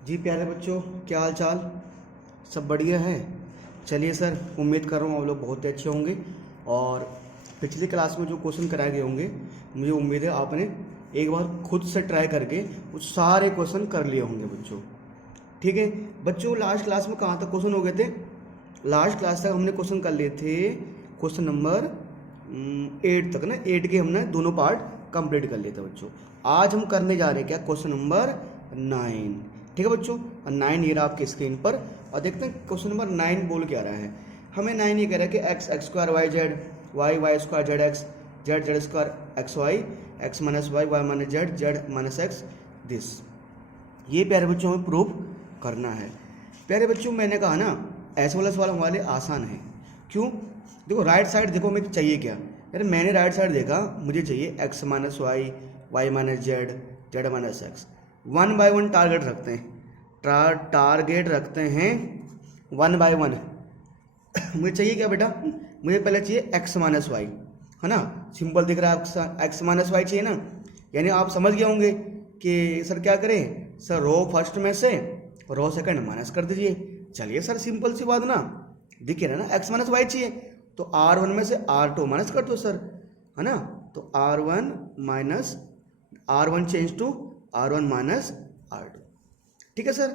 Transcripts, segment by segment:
जी प्यारे बच्चों, क्या हाल चाल। सब बढ़िया है। चलिए सर, उम्मीद कर रहा हूँ आप लोग बहुत ही अच्छे होंगे। और पिछली क्लास में जो क्वेश्चन कराए गए होंगे, मुझे उम्मीद है आपने एक बार खुद से ट्राई करके वो सारे क्वेश्चन कर लिए होंगे बच्चों। ठीक है बच्चों, लास्ट क्लास में कहाँ तक क्वेश्चन हो गए थे? लास्ट क्लास तक हमने क्वेश्चन कर लिए थे क्वेश्चन नंबर 8 तक ना। 8 के हमने दोनों पार्ट कंप्लीट कर लिए थे बच्चों। आज हम करने जा रहे हैं क्या, क्वेश्चन नंबर 9। ठीक है बच्चों, और 9 ये रहा आपकी स्क्रीन पर। और देखते हैं क्वेश्चन नंबर 9 बोल क्या रहा है। हमें 9 ये कह रहा है कि X X square Y Z, Y Y square Z X, Z Z square X Y, X minus Y, Y minus Z, Z minus X this. ये प्यारे बच्चों हमें प्रूफ करना है। प्यारे बच्चों मैंने कहा ना, ऐसे वाला सवाल हमारे लिए आसान है। क्यों? देखो राइट साइड देखो, हमें चाहिए क्या यार। मैंने राइट साइड देखा, मुझे चाहिए X minus Y, Y minus Z, Z minus X. 1 by 1 target रखते हैं, टारगेट रखते हैं 1 बाय 1। मुझे चाहिए क्या बेटा? मुझे पहले चाहिए एक्स माइनस वाई, है ना। सिंपल दिख रहा है, एक्स माइनस वाई चाहिए ना। यानी आप समझ गए होंगे कि सर क्या करें। सर रो फर्स्ट में से रो सेकंड माइनस कर दीजिए। चलिए सर, सिंपल सी बात ना, दिखे रहा ना, एक्स माइनस वाई चाहिए तो R1 में से R2 माइनस कर दो सर, है ना। तो R1 minus R1 change to R1 minus R2। ठीक है सर।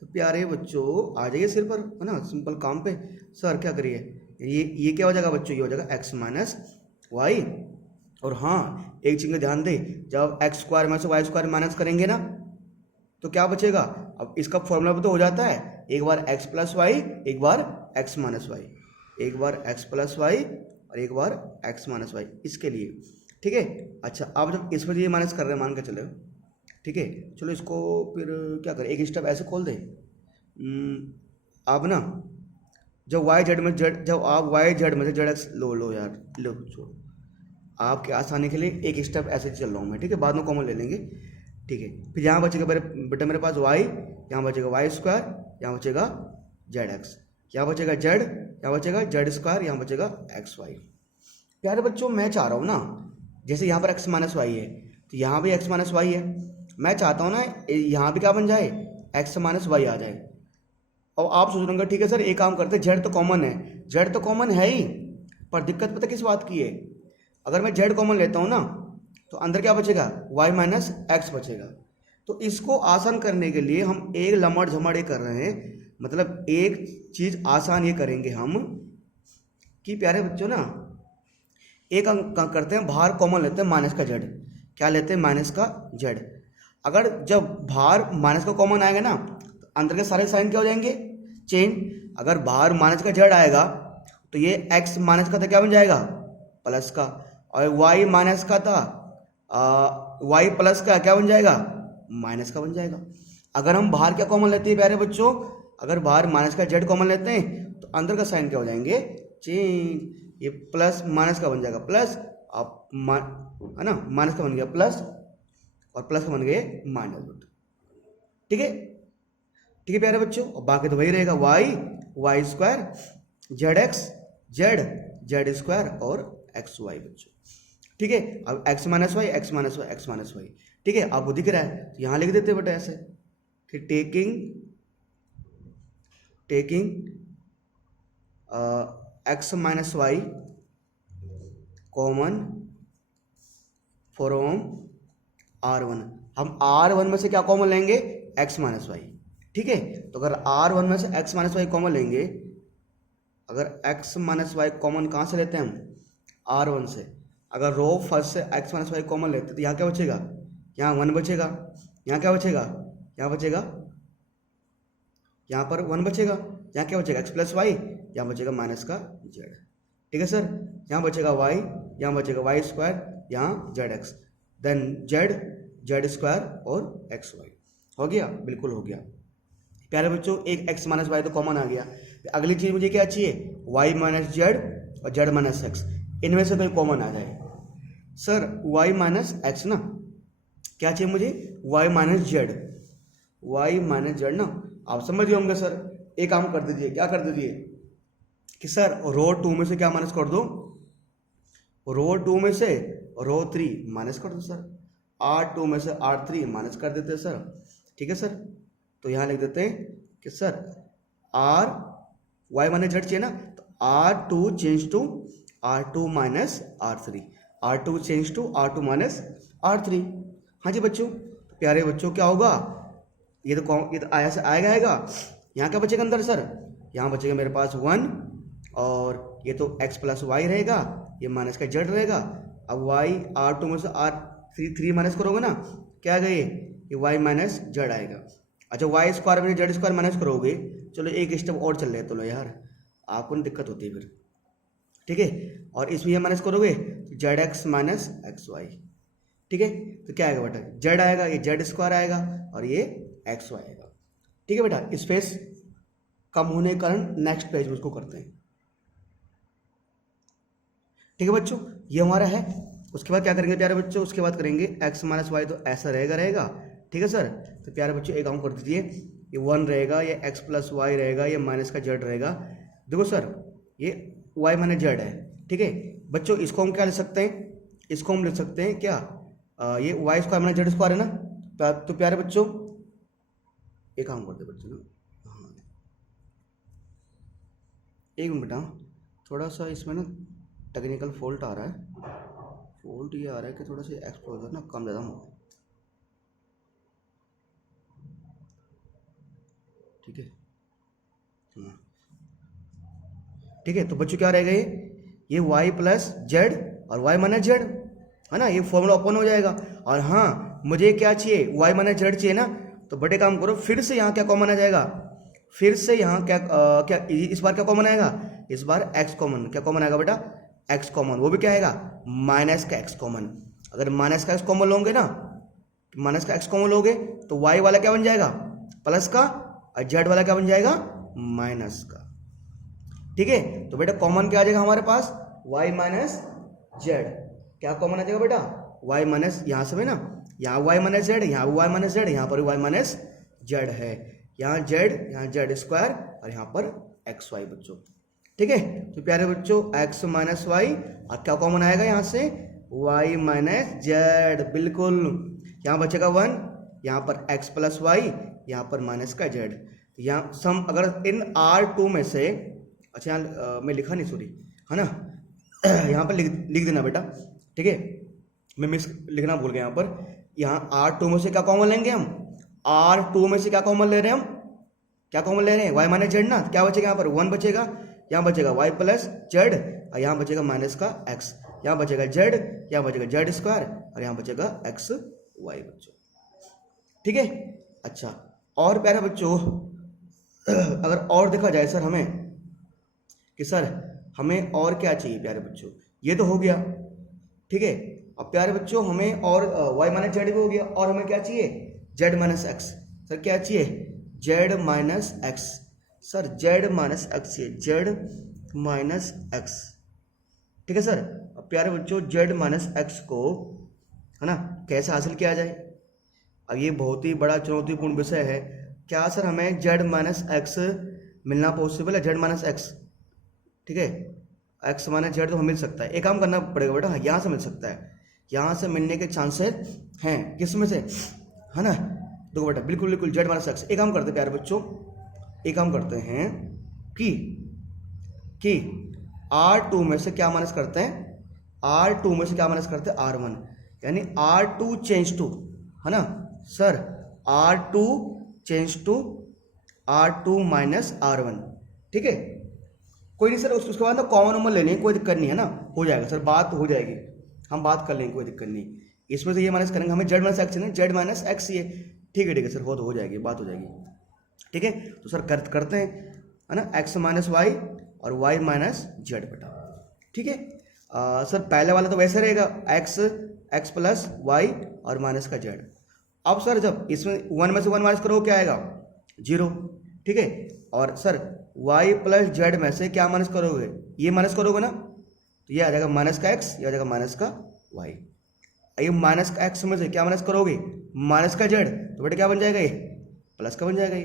तो प्यारे बच्चों आ जाइए सिर पर, है ना, सिंपल काम पे। सर क्या करिए, ये क्या हो जाएगा बच्चों, ये हो जाएगा एक्स माइनस वाई। और हाँ, एक चीज़ का ध्यान दें, जब एक्स स्क्वायर में से वाई स्क्वायर माइनस करेंगे ना, तो क्या बचेगा। अब इसका फॉर्मूला तो हो जाता है, एक बार एक्स प्लस वाई, एक बार एक्स माइनस वाई, एक बार एक्स प्लस वाई और एक बार एक्स माइनस वाई, इसके लिए। ठीक है। अच्छा, अब जब इस पर ये माइनस कर रहे हैं मान के चलो, ठीक है, चलो इसको फिर क्या करें, एक स्टेप ऐसे खोल दें। अब ना, जब वाई जेड में जेड, जब आप वाई जेड में से जेड एक्स लो यार, लो छोड़ो, आपके आसानी के लिए एक स्टेप ऐसे चल रहा हूँ मैं, ठीक है, बाद में कॉमन ले लेंगे। ठीक है, फिर यहाँ बचेगा मेरे बेटा, मेरे पास वाई, यहाँ बचेगा वाई स्क्वायर, यहाँ बचेगा जेड एक्स, यहाँ बचेगा जेड, यहाँ बचेगा जेड स्क्वायर, यहाँ बचेगा एक्स वाई। प्यारे बच्चों मैं चाह रहा हूँ ना, जैसे यहाँ पर एक्स माइनस वाई है तो यहाँ भी एक्स माइनस वाई है। मैं चाहता हूँ ना यहाँ भी क्या बन जाए, एक्स माइनस वाई आ जाए। और आप सोच रहे होंगे ठीक है सर, एक काम करते हैं, जेड तो कॉमन है, जेड तो कॉमन है ही, पर दिक्कत पता किस बात की है। अगर मैं जेड कॉमन लेता हूँ ना, तो अंदर क्या बचेगा, वाई माइनस एक्स बचेगा। तो इसको आसान करने के लिए हम एक लमड़ झमड़ ये कर रहे हैं, मतलब एक चीज़ आसान ये करेंगे हम कि प्यारे बच्चों ना, एक अंक करते हैं, बाहर कॉमन लेते हैं माइनस का जेड। क्या लेते हैं, माइनस का जेड। अगर जब बाहर माइनस का कॉमन आएगा ना, तो अंदर के सारे साइन क्या हो जाएंगे, चेंज। अगर बाहर माइनस का जेड आएगा तो ये एक्स माइनस का था क्या बन जाएगा, प्लस का। और वाई माइनस का था, वाई प्लस का क्या बन जाएगा, माइनस का बन जाएगा। अगर हम बाहर क्या कॉमन लेते हैं प्यारे बच्चों, अगर बाहर माइनस का जेड कॉमन लेते हैं तो अंदर का साइन क्या हो जाएंगे, चेंज। ये प्लस माइनस का बन जाएगा प्लस, आप है ना, माइनस का बन गया प्लस और प्लस का बन गए माइनस। ठीक है, ठीक है प्यारे बच्चों, और बाकी तो वही रहेगा, Y Y square, Z X Z, Z square और एक्स वाई बच्चों। ठीक है, अब X minus Y, X minus Y, X minus Y. ठीक है, आपको दिख रहा है तो यहाँ लिख देते बेटा ऐसे कि taking X minus Y common from R1। हम R1 में से क्या कॉमन लेंगे, एक्स माइनस वाई। ठीक है, तो अगर R1 में से एक्स माइनस वाई कॉमन लेंगे, अगर एक्स माइनस वाई कॉमन कहाँ से लेते हैं हम, R1 से। अगर रो फर्स्ट से एक्स माइनस वाई कॉमन लेते तो यहाँ क्या बचेगा, यहाँ 1 बचेगा, यहाँ क्या बचेगा, यहाँ बचेगा, यहाँ पर 1 बचेगा, यहाँ क्या बचेगा, एक्स प्लस वाई, यहाँ बचेगा माइनस का जेड। ठीक है सर, यहाँ बचेगा वाई, यहाँ बचेगा वाई स्क्वायर, यहाँ Z X, then Z, Z square और एक्स वाई। हो गया, बिल्कुल हो गया प्यारे बच्चों। एक एक्स माइनस वाई तो कॉमन आ गया। अगली चीज़ मुझे क्या चाहिए, वाई माइनस जेड और जेड माइनस एक्स, इनमें से कोई कॉमन आ जाए। सर वाई माइनस एक्स ना, क्या चाहिए मुझे, Y minus Z, Y minus Z ना। आप समझ गए होंगे सर, एक काम कर दीजिए, क्या कर दीजिए कि सर रो 2 में से क्या माइनस कर दो, रो 2 में से रो 3 माइनस कर दो सर, R2 में से R3 माइनस कर देते हैं सर। ठीक है सर, तो यहाँ लिख देते हैं कि sir R Y minus Z चाहिए ना, तो R2 change to R2 minus R3, R2 change to R2 minus R3। हाँ जी बच्चों, प्यारे बच्चों क्या होगा, ये तो आया से आएगा। यहाँ क्या बचेगा अंदर सर, यहाँ बचेगा मेरे पास 1, और ये तो x प्लस वाई रहेगा, ये माइनस का जेड रहेगा। अब y R2 में से R3 माइनस करोगे ना, क्या आएगा ये y माइनस जेड आएगा। अच्छा वाई स्क्वायर में जेड स्क्वायर माइनस करोगे, चलो एक स्टेप और चल रहे, चलो यार आपको ना दिक्कत होती है फिर, ठीक है। और इसमें ये माइनस करोगे Z X minus X Y, ठीक है। तो क्या आएगा बेटा, जेड आएगा, ये जेड स्क्वायर आएगा और ये एक्स वाई आएगा, ठीक है बेटा। स्पेस कम होने के कारण नेक्स्ट पेज में उसको करते हैं, ठीक है बच्चों। ये हमारा है। उसके बाद क्या करेंगे प्यारे बच्चों, उसके बाद करेंगे x माइनस वाई, तो ऐसा रहेगा, ठीक है सर। तो प्यारे बच्चों एक काम कर दीजिए, ये 1 रहेगा, ये x प्लस वाई रहेगा, ये माइनस का जेड रहेगा। देखो सर ये y माइनस जेड है, ठीक है बच्चों। इसको हम क्या लिख सकते हैं, इसको हम लिख सकते हैं क्या, ये Y square minus Z square है ना। तो प्यारे बच्चों एक काम करते बच्चों ना, हाँ एक मिनट बेटा, थोड़ा सा इसमें ना टेक्निकल फॉल्ट आ रहा है। फॉल्ट ये आ रहा है कि थोड़ा सा एक्सपोजर ना कम ज़्यादा हो, ठीक है ठीक है। तो बच्चों क्या रहेगा, ये y प्लस जेड और y माइनस जेड है ना, ये फॉर्मूला ओपन हो जाएगा। और हाँ मुझे क्या चाहिए, y माइनस जेड चाहिए ना, तो बड़े काम करो, फिर से यहाँ क्या कॉमन आ जाएगा, फिर से यहाँ क्या इस बार क्या कॉमन आएगा, इस बार x कॉमन, क्या कॉमन आएगा बेटा, x कॉमन, वो भी क्या आएगा माइनस का x कॉमन। अगर माइनस का x कॉमन लोगे ना, माइनस का x कॉमन लोगे तो y वाला क्या बन जाएगा प्लस का, और z वाला क्या बन जाएगा माइनस का, ठीक है। तो बेटा कॉमन क्या आ जाएगा हमारे पास, y माइनस जेड, क्या कॉमन आ जाएगा बेटा y माइनस, यहाँ से ना यहाँ y माइनस जेड, यहाँ y माइनस जेड, यहाँ पर y माइनस जेड है, यहाँ जेड स्क्वायर और यहाँ पर एक्स वाई बच्चों, ठीक है। तो प्यारे बच्चों x माइनस वाई, और क्या कॉमन आएगा यहाँ से y माइनस जेड, बिल्कुल। यहाँ बचेगा 1, यहाँ पर x प्लस वाई, यहाँ पर माइनस का जेड। यहाँ सम अगर इन R2 में से, अच्छा यहाँ मैं लिखा नहीं सॉरी, है ना यहाँ पर लिख देना बेटा, ठीक है, मैं मिस लिखना भूल गया। यहाँ R2 में से क्या कॉमन लेंगे हम, R2 में से क्या कॉमन ले रहे हैं हम, क्या कॉमन ले रहे हैं y माइनस जेड ना, क्या बचेगा यहाँ पर 1 बचेगा, यहाँ बचेगा y प्लस जेड, और यहाँ बचेगा माइनस का x, यहाँ बचेगा जेड, यहाँ बचेगा जेड स्क्वायर, और यहाँ बचेगा एक्स वाई बच्चों, ठीक है। अच्छा और प्यारे बच्चों अगर और देखा जाए सर हमें कि सर हमें और क्या चाहिए प्यारे बच्चों, ये तो हो गया, ठीक है। अब प्यारे बच्चों हमें और y माइनस जेड भी हो गया, और हमें क्या चाहिए z माइनस एक्स, सर क्या चाहिए z minus x, sir z minus x चाहिए, z माइनस एक्स, ठीक है सर। अब प्यारे बच्चों z माइनस एक्स को है ना कैसे हासिल किया जाए, अब ये बहुत ही बड़ा चुनौतीपूर्ण विषय है। क्या सर हमें z माइनस एक्स मिलना पॉसिबल है, z माइनस एक्स, ठीक है, x माइनस जेड तो हमें मिल सकता है, एक काम करना पड़ेगा बेटा, यहाँ से मिल सकता है, यहाँ से मिलने के चांसेस हैं, किस में से, है ना। देखो बेटा बिल्कुल बिल्कुल z माइनस एक्स, एक काम करते हैं प्यारे बच्चों, एक काम करते हैं कि R2 में से क्या माइनस करते हैं, R2 में से क्या माइनस करते हैं R1, यानी R2 चेंज टू, है ना sir, R2 change to R2 minus R1, ठीक है। कोई नहीं सर, उसके बाद ना कॉमन उमन ले लेंगे, कोई दिक्कत नहीं है ना, हो जाएगा सर, बात हो जाएगी, हम बात कर लेंगे, कोई दिक्कत नहीं। इसमें से ये माइनस करेंगे, हमें z माइनस एक्स है, z माइनस एक्स ये, ठीक है सर, हो जाएगी, बात हो जाएगी, ठीक है। तो सर करते हैं, है ना, x माइनस वाई और y माइनस जेड बेटा, ठीक है। सर पहले वाला तो वैसे रहेगा x प्लस वाई और माइनस का जेड। अब सर जब इसमें 1 में से 1 माइनस करो क्या आएगा 0, ठीक है। और सर y प्लस जेड में से क्या माइनस करोगे, ये माइनस करोगे ना, तो ये आ जाएगा माइनस का x, ये आ जाएगा माइनस का y। ये माइनस का x में से क्या माइनस करोगे माइनस का z, तो बेटा क्या बन जाएगा, ये प्लस का बन जाएगा, ये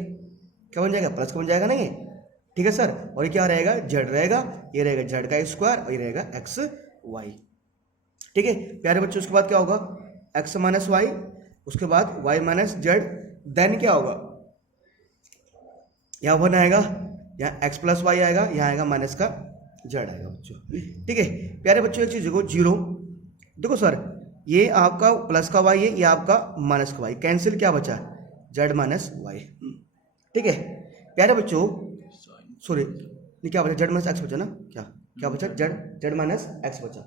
क्या बन जाएगा प्लस का बन जाएगा ना ये, ठीक है सर। और ये क्या रहेगा z रहेगा, ये रहेगा z का स्क्वायर और ये रहेगा x y, ठीक है प्यारे बच्चों। उसके बाद क्या होगा x माइनस वाई, उसके बाद y माइनस जेड, देन क्या होगा यहाँ 1 आएगा, यहाँ x प्लस वाई आएगा, यहाँ आएगा माइनस का जेड आएगा बच्चों। ठीक है प्यारे बच्चों, एक चीज़ देखो, जीरो, देखो सर ये आपका प्लस का वाई है, ये आपका माइनस का वाई, कैंसिल क्या बचा, जेड माइनस वाई। ठीक है प्यारे बच्चों, सॉरी ये क्या बचा, जेड माइनस एक्स बचा ना, क्या बचा, जेड माइनस एक्स बचा।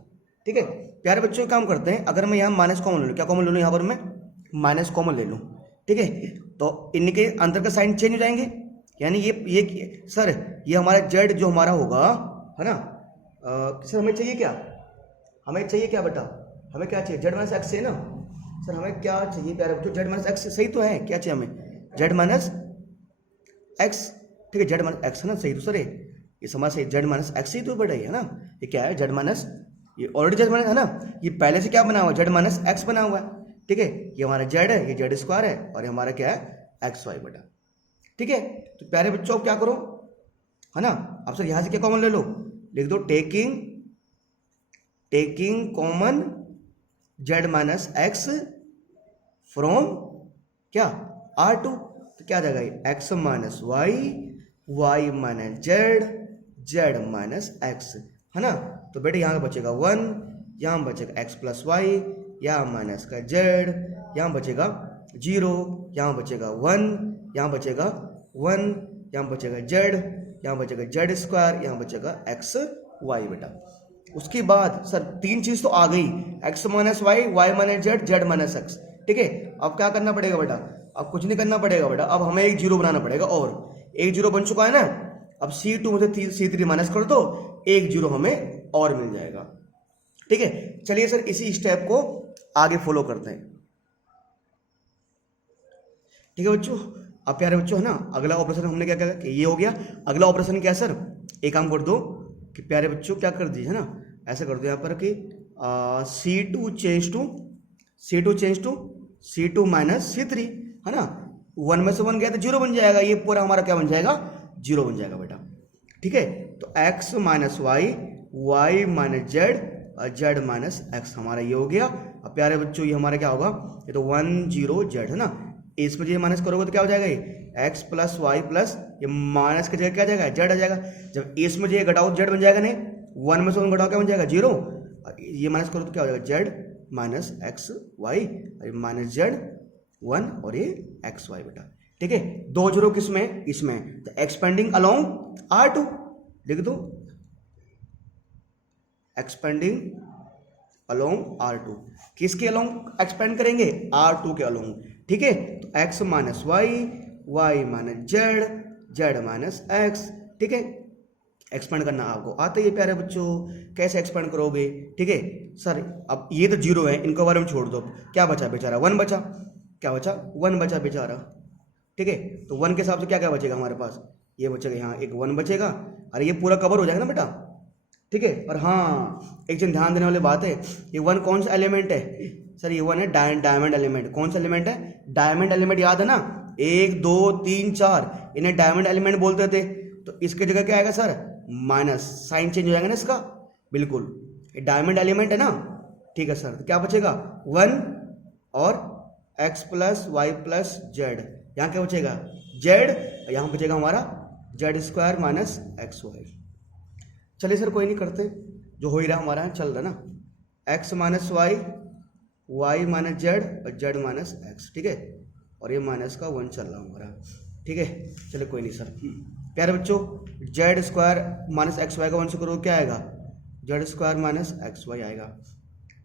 ठीक है प्यारे बच्चों, काम करते हैं, अगर मैं यहाँ माइनस कॉमन ले लूँ, क्या कॉमन ले लूँ, यहाँ पर मैं माइनस कॉमन ले लूँ। ठीक है तो इनके अंदर का साइन चेंज हो जाएंगे, यानी ये सर ये हमारा जेड जो हमारा होगा है ना, सर हमें चाहिए क्या, हमें चाहिए क्या बेटा, हमें क्या चाहिए, जेड माइनस एक्स है ना सर, हमें क्या चाहिए प्यारे बच्चों, जेड माइनस एक्स सही तो है, क्या चाहिए हमें, जेड माइनस एक्स। ठीक है जेड माइनस एक्स है ना, सही तो सर ये समाज सही, जेड माइनस एक्स ही तो बेटा है ना, ये क्या है जेड माइनस, ये ऑलरेडी जेड माइनस है ना, ये पहले से क्या बना हुआ है, जेड माइनस एक्स बना हुआ है। ठीक है ये हमारा जेड है, ये जेड स्क्वायर है, और ये हमारा क्या है एक्स वाई बेटा। ठीक है तो प्यारे बच्चों अब क्या करो है ना, अब सर यहाँ से क्या कॉमन ले लो, लिख दो taking common Z minus X from क्या R2, तो क्या आ जाएगा X minus Y minus Z minus X है ना। तो बेटे यहाँ बचेगा 1, यहाँ बचेगा एक्स प्लस वाई, यहाँ माइनस का जेड, यहाँ बचेगा 0, यहाँ बचेगा 1, यहाँ बचेगा 1, यहाँ बचेगा जेड, यहाँ बचेगा जेड स्क्वायर, यहाँ बचेगा एक्स वाई बेटा। उसके बाद सर तीन चीज तो आ गई, X minus Y minus Z minus X. ठीक है अब क्या करना पड़ेगा बेटा, अब कुछ नहीं करना पड़ेगा बेटा, अब हमें एक जीरो बनाना पड़ेगा, और एक जीरो बन चुका है ना, अब C2 में से C3 माइनस कर दो, एक जीरो हमें और मिल जाएगा। ठीक है चलिए सर इसी स्टेप को आगे फॉलो करते हैं। ठीक है बच्चों, अब प्यारे बच्चों है ना, अगला ऑपरेशन हमने क्या किया, ये हो गया। अगला ऑपरेशन क्या सर, एक काम कर दो कि प्यारे बच्चों क्या कर दीजिए है ना, ऐसा कर दो यहाँ पर कि C2 change to C2 minus C3 है ना, 1 में से 1 गया तो 0 बन जाएगा, ये पूरा हमारा क्या बन जाएगा, 0 बन जाएगा बेटा। ठीक है तो x minus Y minus Z minus X हमारा ये हो गया। अब प्यारे बच्चों ये हमारा क्या होगा, ये तो 1 0 जेड है ना, इसमें जो माइनस करोगे तो क्या हो जाएगा, ये एक्स प्लस वाई प्लस ये माइनस की जगह क्या आ जाएगा, जेड आ जाएगा। जब इसमें जो घटाओ जेड बन जाएगा, नहीं 1 में से 1 घटाओ क्या बन जाएगा 0, ये माइनस करो तो क्या हो जाएगा Z minus X Y, minus Z 1 और ये एक्स वाई बेटा। ठीक है 2 जीरो किसमें, इसमें, तो एक्सपेंडिंग अलोंग R2 लिख दो, एक्सपेंडिंग अलोंग R2, किसके अलोंग एक्सपेंड करेंगे, R2 के अलोंग। ठीक है तो x minus Y minus Z minus X. ठीक है एक्सपेंड करना आपको आता है प्यारे बच्चों, कैसे एक्सपेंड करोगे। ठीक है सर अब ये तो 0 है, इनको बारे में छोड़ दो, क्या बचा बेचारा 1 बचा, क्या बचा 1 बचा बेचारा। ठीक है तो 1 के हिसाब से क्या क्या बचेगा हमारे पास, ये बचेगा, यहाँ एक 1 बचेगा, अरे ये पूरा कवर हो जाएगा ना बेटा। ठीक है और हाँ एक चीज ध्यान देने वाली बात है, ये 1 कौन सा एलिमेंट है सर, ये 1 है डायमंड एलिमेंट। कौन सा एलिमेंट है, डायमंड एलिमेंट, याद है ना 1 2 3 4 इन्हें डायमंड एलिमेंट बोलते थे। तो इसके जगह क्या आएगा सर, माइनस, साइन चेंज हो जाएगा ना इसका, बिल्कुल ये डायमंड एलिमेंट है ना। ठीक है सर तो क्या बचेगा 1 और x plus Y plus Z, यहाँ क्या बचेगा जेड, यहाँ बचेगा हमारा Z square minus X Y. चलिए सर कोई नहीं करते, जो हो ही रहा हमारा चल रहा ना, x minus Y minus Z और जेड माइनस एक्स। ठीक है और ये माइनस का 1 चल रहा हमारा। ठीक है चलो कोई नहीं सर। प्यारे बच्चों Z square minus X Y का 1 से करो क्या आएगा, Z square minus X Y आएगा।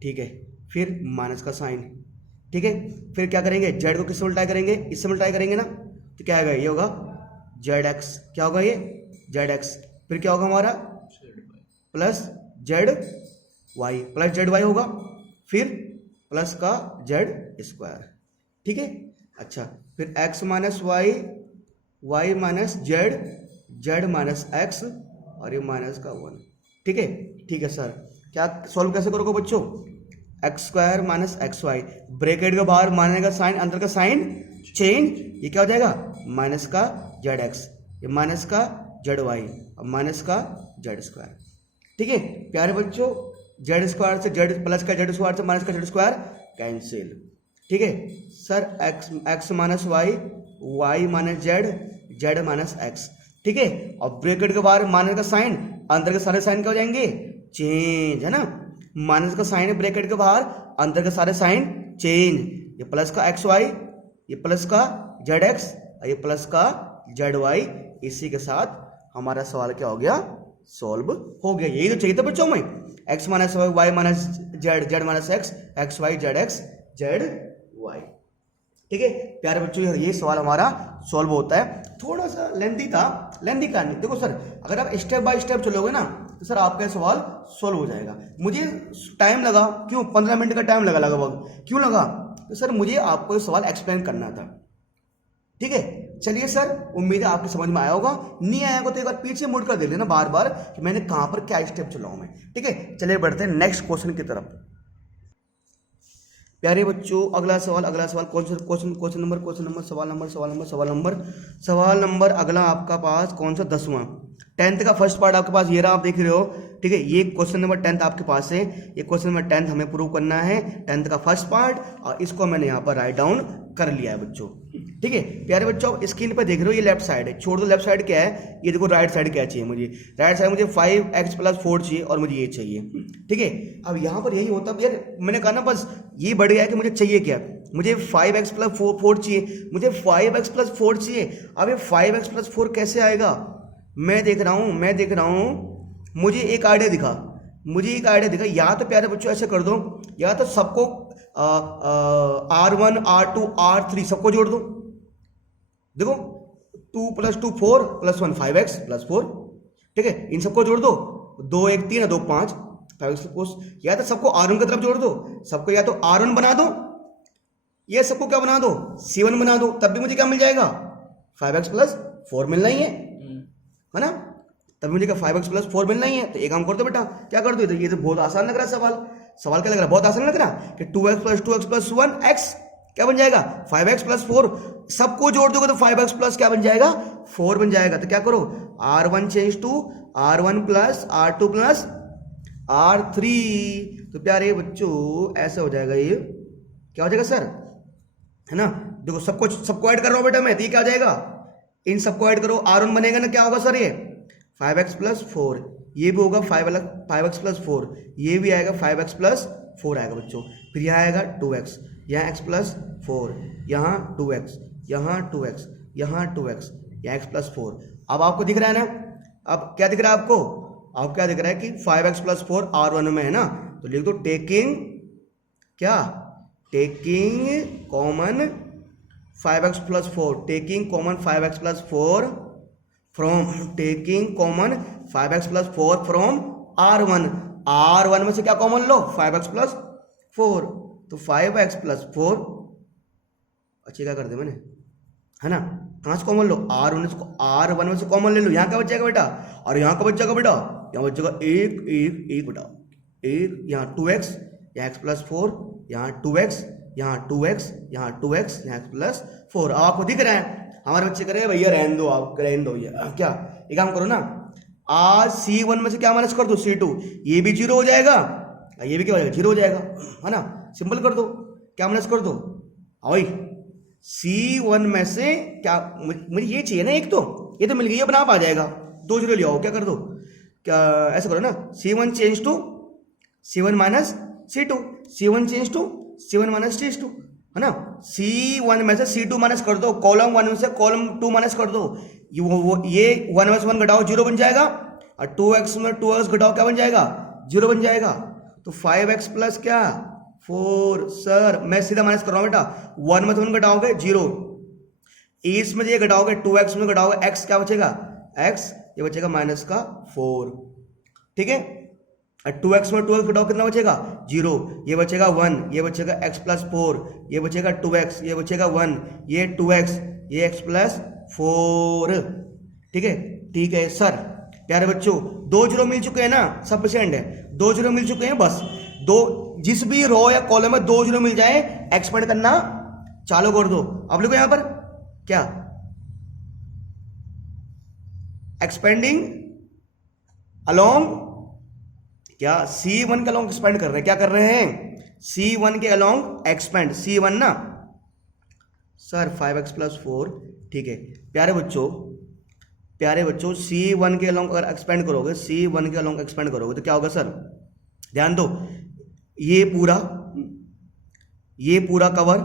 ठीक है फिर माइनस का साइन। ठीक है फिर क्या करेंगे, जेड को किससे मल्टीप्लाई करेंगे, इससे मल्टीप्लाई करेंगे ना, तो क्या आएगा, ये होगा जेड एक्स, क्या होगा ये जेड एक्स, फिर क्या होगा हमारा प्लस जेड वाई होगा, फिर प्लस का जेड स्क्वायर। ठीक है अच्छा फिर X minus Y minus Z minus X और ये माइनस का 1। ठीक है सर क्या सॉल्व कैसे करोगे बच्चों, X square minus X Y, bracket के बाहर माइनस का साइन, अंदर का साइन चेंज, ये क्या हो जाएगा माइनस का जेड एक्स, ये माइनस का जेड वाई और माइनस का जेड स्क्वायर। ठीक है प्यारे बच्चों जेड स्क्वायर से जेड प्लस का जेड स्क्वायर से माइनस का जेड स्क्वायर कैंसिल। ठीक है sir X minus Y minus Z minus X. ठीक है, और ब्रैकेट के बाहर माइनस का साइन, अंदर के सारे साइन क्या हो जाएंगे, चेंज, है ना। माइनस का साइन है ब्रैकेट के बाहर, अंदर के सारे साइन चेंज। ये प्लस का एक्स वाई, ये प्लस का जेड एक्स, ये प्लस का जेड वाई। इसी के साथ हमारा सवाल क्या हो गया, सॉल्व हो गया। यही तो चाहिए था बच्चों में, X minus Y minus Z, Z minus X, X Y Z X Z Y. ठीक है प्यारे बच्चों, ये सवाल हमारा सॉल्व होता है। थोड़ा सा लेंथी था, लेंथी का नहीं। देखो सर, अगर आप स्टेप बाय स्टेप चलोगे ना तो सर आपका सवाल सॉल्व हो जाएगा। मुझे टाइम लगा, क्यों, 15 मिनट का टाइम लगा लगभग। क्यों लगा, तो सर मुझे आपको ये सवाल एक्सप्लेन करना था। ठीक है, चलिए सर, उम्मीद है आपको समझ में आया होगा। नहीं आया होगा तो एक बार पीछे मुड़ कर देख लेना बार बार कि मैंने कहां पर क्या स्टेप चलाऊं मैं। ठीक है, चलिए बढ़ते हैं नेक्स्ट क्वेश्चन की तरफ। प्यारे बच्चों, अगला सवाल सवाल नंबर अगला आपका पास कौन सा, 10वां, 10th का फर्स्ट पार्ट आपके पास ये रहा, आप देख रहे हो। ठीक है, ये क्वेश्चन नंबर 10th आपके पास है। ये क्वेश्चन नंबर 10th हमें प्रूव करना है, 10th का फर्स्ट पार्ट, और इसको मैंने यहाँ पर राइट डाउन कर लिया है बच्चों। ठीक है प्यारे बच्चों, आप स्क्रीन पर देख रहे हो, ये लेफ्ट साइड है, छोड़ दो लेफ्ट साइड क्या है, ये देखो राइट साइड क्या चाहिए मुझे। राइट साइड मुझे 5x + 4 चाहिए और मुझे ये चाहिए। ठीक है, अब यहाँ पर यही होता है यार, मैंने कहा ना बस ये बढ़ गया है कि मुझे चाहिए क्या, मुझे 5x + 4 चाहिए, मुझे 5x + 4 चाहिए। अब ये 5x + 4 कैसे आएगा, मैं देख रहा हूँ, मुझे एक आइडिया दिखा, या तो प्यारे बच्चों ऐसे कर दो, या तो सबको R1 R2 R3 सबको जोड़ दो। देखो 2 + 2 4 + 1 5x + 4। ठीक है, इन सबको जोड़ दो, 2 1 3 2 5 5x + 4। या तो सबको R1 की तरफ जोड़ दो, सबको या तो R1 बना दो, ये सबको क्या बना दो, C1 बना दो, तब भी मुझे क्या मिल जाएगा, 5x + 4 मिलना ही है ना। तभी मुझे 5x + 4 मिलना ही है। तो एक काम कर दो बेटा, क्या कर दो, ये तो बहुत आसान लग रहा है सवाल क्या लग रहा है, बहुत आसान लग रहा है कि 2x + 2x + 1x क्या बन जाएगा, 5x + 4। सबको जोड़ दोगे तो 5x + क्या बन जाएगा, 4 बन जाएगा। तो क्या करो, R1 change to R1 + R2 + R3। तो प्यारे बच्चों ऐसा हो जाएगा, ये क्या हो जाएगा सर, है ना। देखो सबको ऐड कर रहा हूं बेटा मैं, तो ये क्या हो जाएगा, इन सबको ऐड करो, R1 बनेगा ना, क्या होगा सर, ये 5x + 4, ये भी होगा 5x + 4, ये भी आएगा 5x + 4 आएगा बच्चों। फिर यहाँ आएगा 2x, यहाँ x + 4, यहाँ 2x, यहाँ 2x, यहाँ 2x, यहाँ x + 4। अब आपको दिख रहा है ना, अब क्या दिख रहा है आपको, आपको क्या दिख रहा है कि 5x + 4 R1 में है ना, तो लिख दो taking common 5x + 4, taking common 5x + 4 from, taking common 5x + 4 from R1 में से क्या कॉमन लो, 5x + 4। तो 5x + 4, अच्छी क्या कर दे मैंने, है ना, कहाँ से कॉमन लो, R1 में से कॉमन ले लो। यहाँ क्या बच जाएगा बेटा, और यहाँ का बच जाएगा बेटा, यहाँ बच जाएगा 1 बेटा, 1, यहाँ 2x, यहाँ x + 4, यहाँ 2x, यहाँ 2x, यहाँ 2x, यहाँ x + 4। अब आपको दिख रहा है, हमारे बच्चे कह रहे हैं भैया रहने दो, आप रहने दो भैया, क्या एक काम करो ना, आज C1 में से क्या माइनस कर दो, C2, ये भी 0 हो जाएगा, ये भी क्या हो जाएगा, 0 हो जाएगा, है ना। सिंपल कर दो, क्या माइनस कर दो, भाई C1 में से क्या, मुझे ये चाहिए ना, एक तो ये तो मिल गई, अपना आप आ जाएगा, 2 0 ले आओ, क्या कर दो, क्या ऐसा करो ना, C1 change to C1 minus C2, C1 change to C1 minus C2, है ना। C1 में से C2 माइनस कर दो, कॉलम 1 में से कॉलम 2 माइनस कर दो, ये 1 में से 1 घटाओ 0 बन जाएगा, और 2x में 2x घटाओ क्या बन जाएगा, 0 बन जाएगा। तो 5x + क्या 4, सर मैं सीधा माइनस कर रहा हूं बेटा, 1 में से 1 घटाओगे 0, इसमें ये घटाओगे 2x में घटाओगे x, क्या बचेगा x, ये बचेगा -4। ठीक है, 2x में 2x घटाओ कितना बचेगा 0, ये बचेगा 1, ये बचेगा x + 4, ये बचेगा 2x, ये बचेगा 1, ये 2x, ये x + 4। ठीक है सर। प्यारे बच्चों 2 0 मिल चुके हैं ना, सफिशिएंट है, 2 0 मिल चुके हैं, बस जिस भी रो या कॉलम में 2 0 मिल जाए एक्सपेंड करना चालू कर दो। अब लिखो यहां पर क्या, एक्सपेंडिंग अलोंग, क्या C1 के अलोंग एक्सपेंड कर रहे हैं, क्या कर रहे हैं, C1 के अलोंग एक्सपेंड, C1 ना सर 5x + 4। ठीक है प्यारे बच्चों, प्यारे बच्चों C1 के अलोंग अगर एक्सपेंड करोगे, C1 के अलोंग एक्सपेंड करोगे तो क्या होगा सर, ध्यान दो, ये पूरा कवर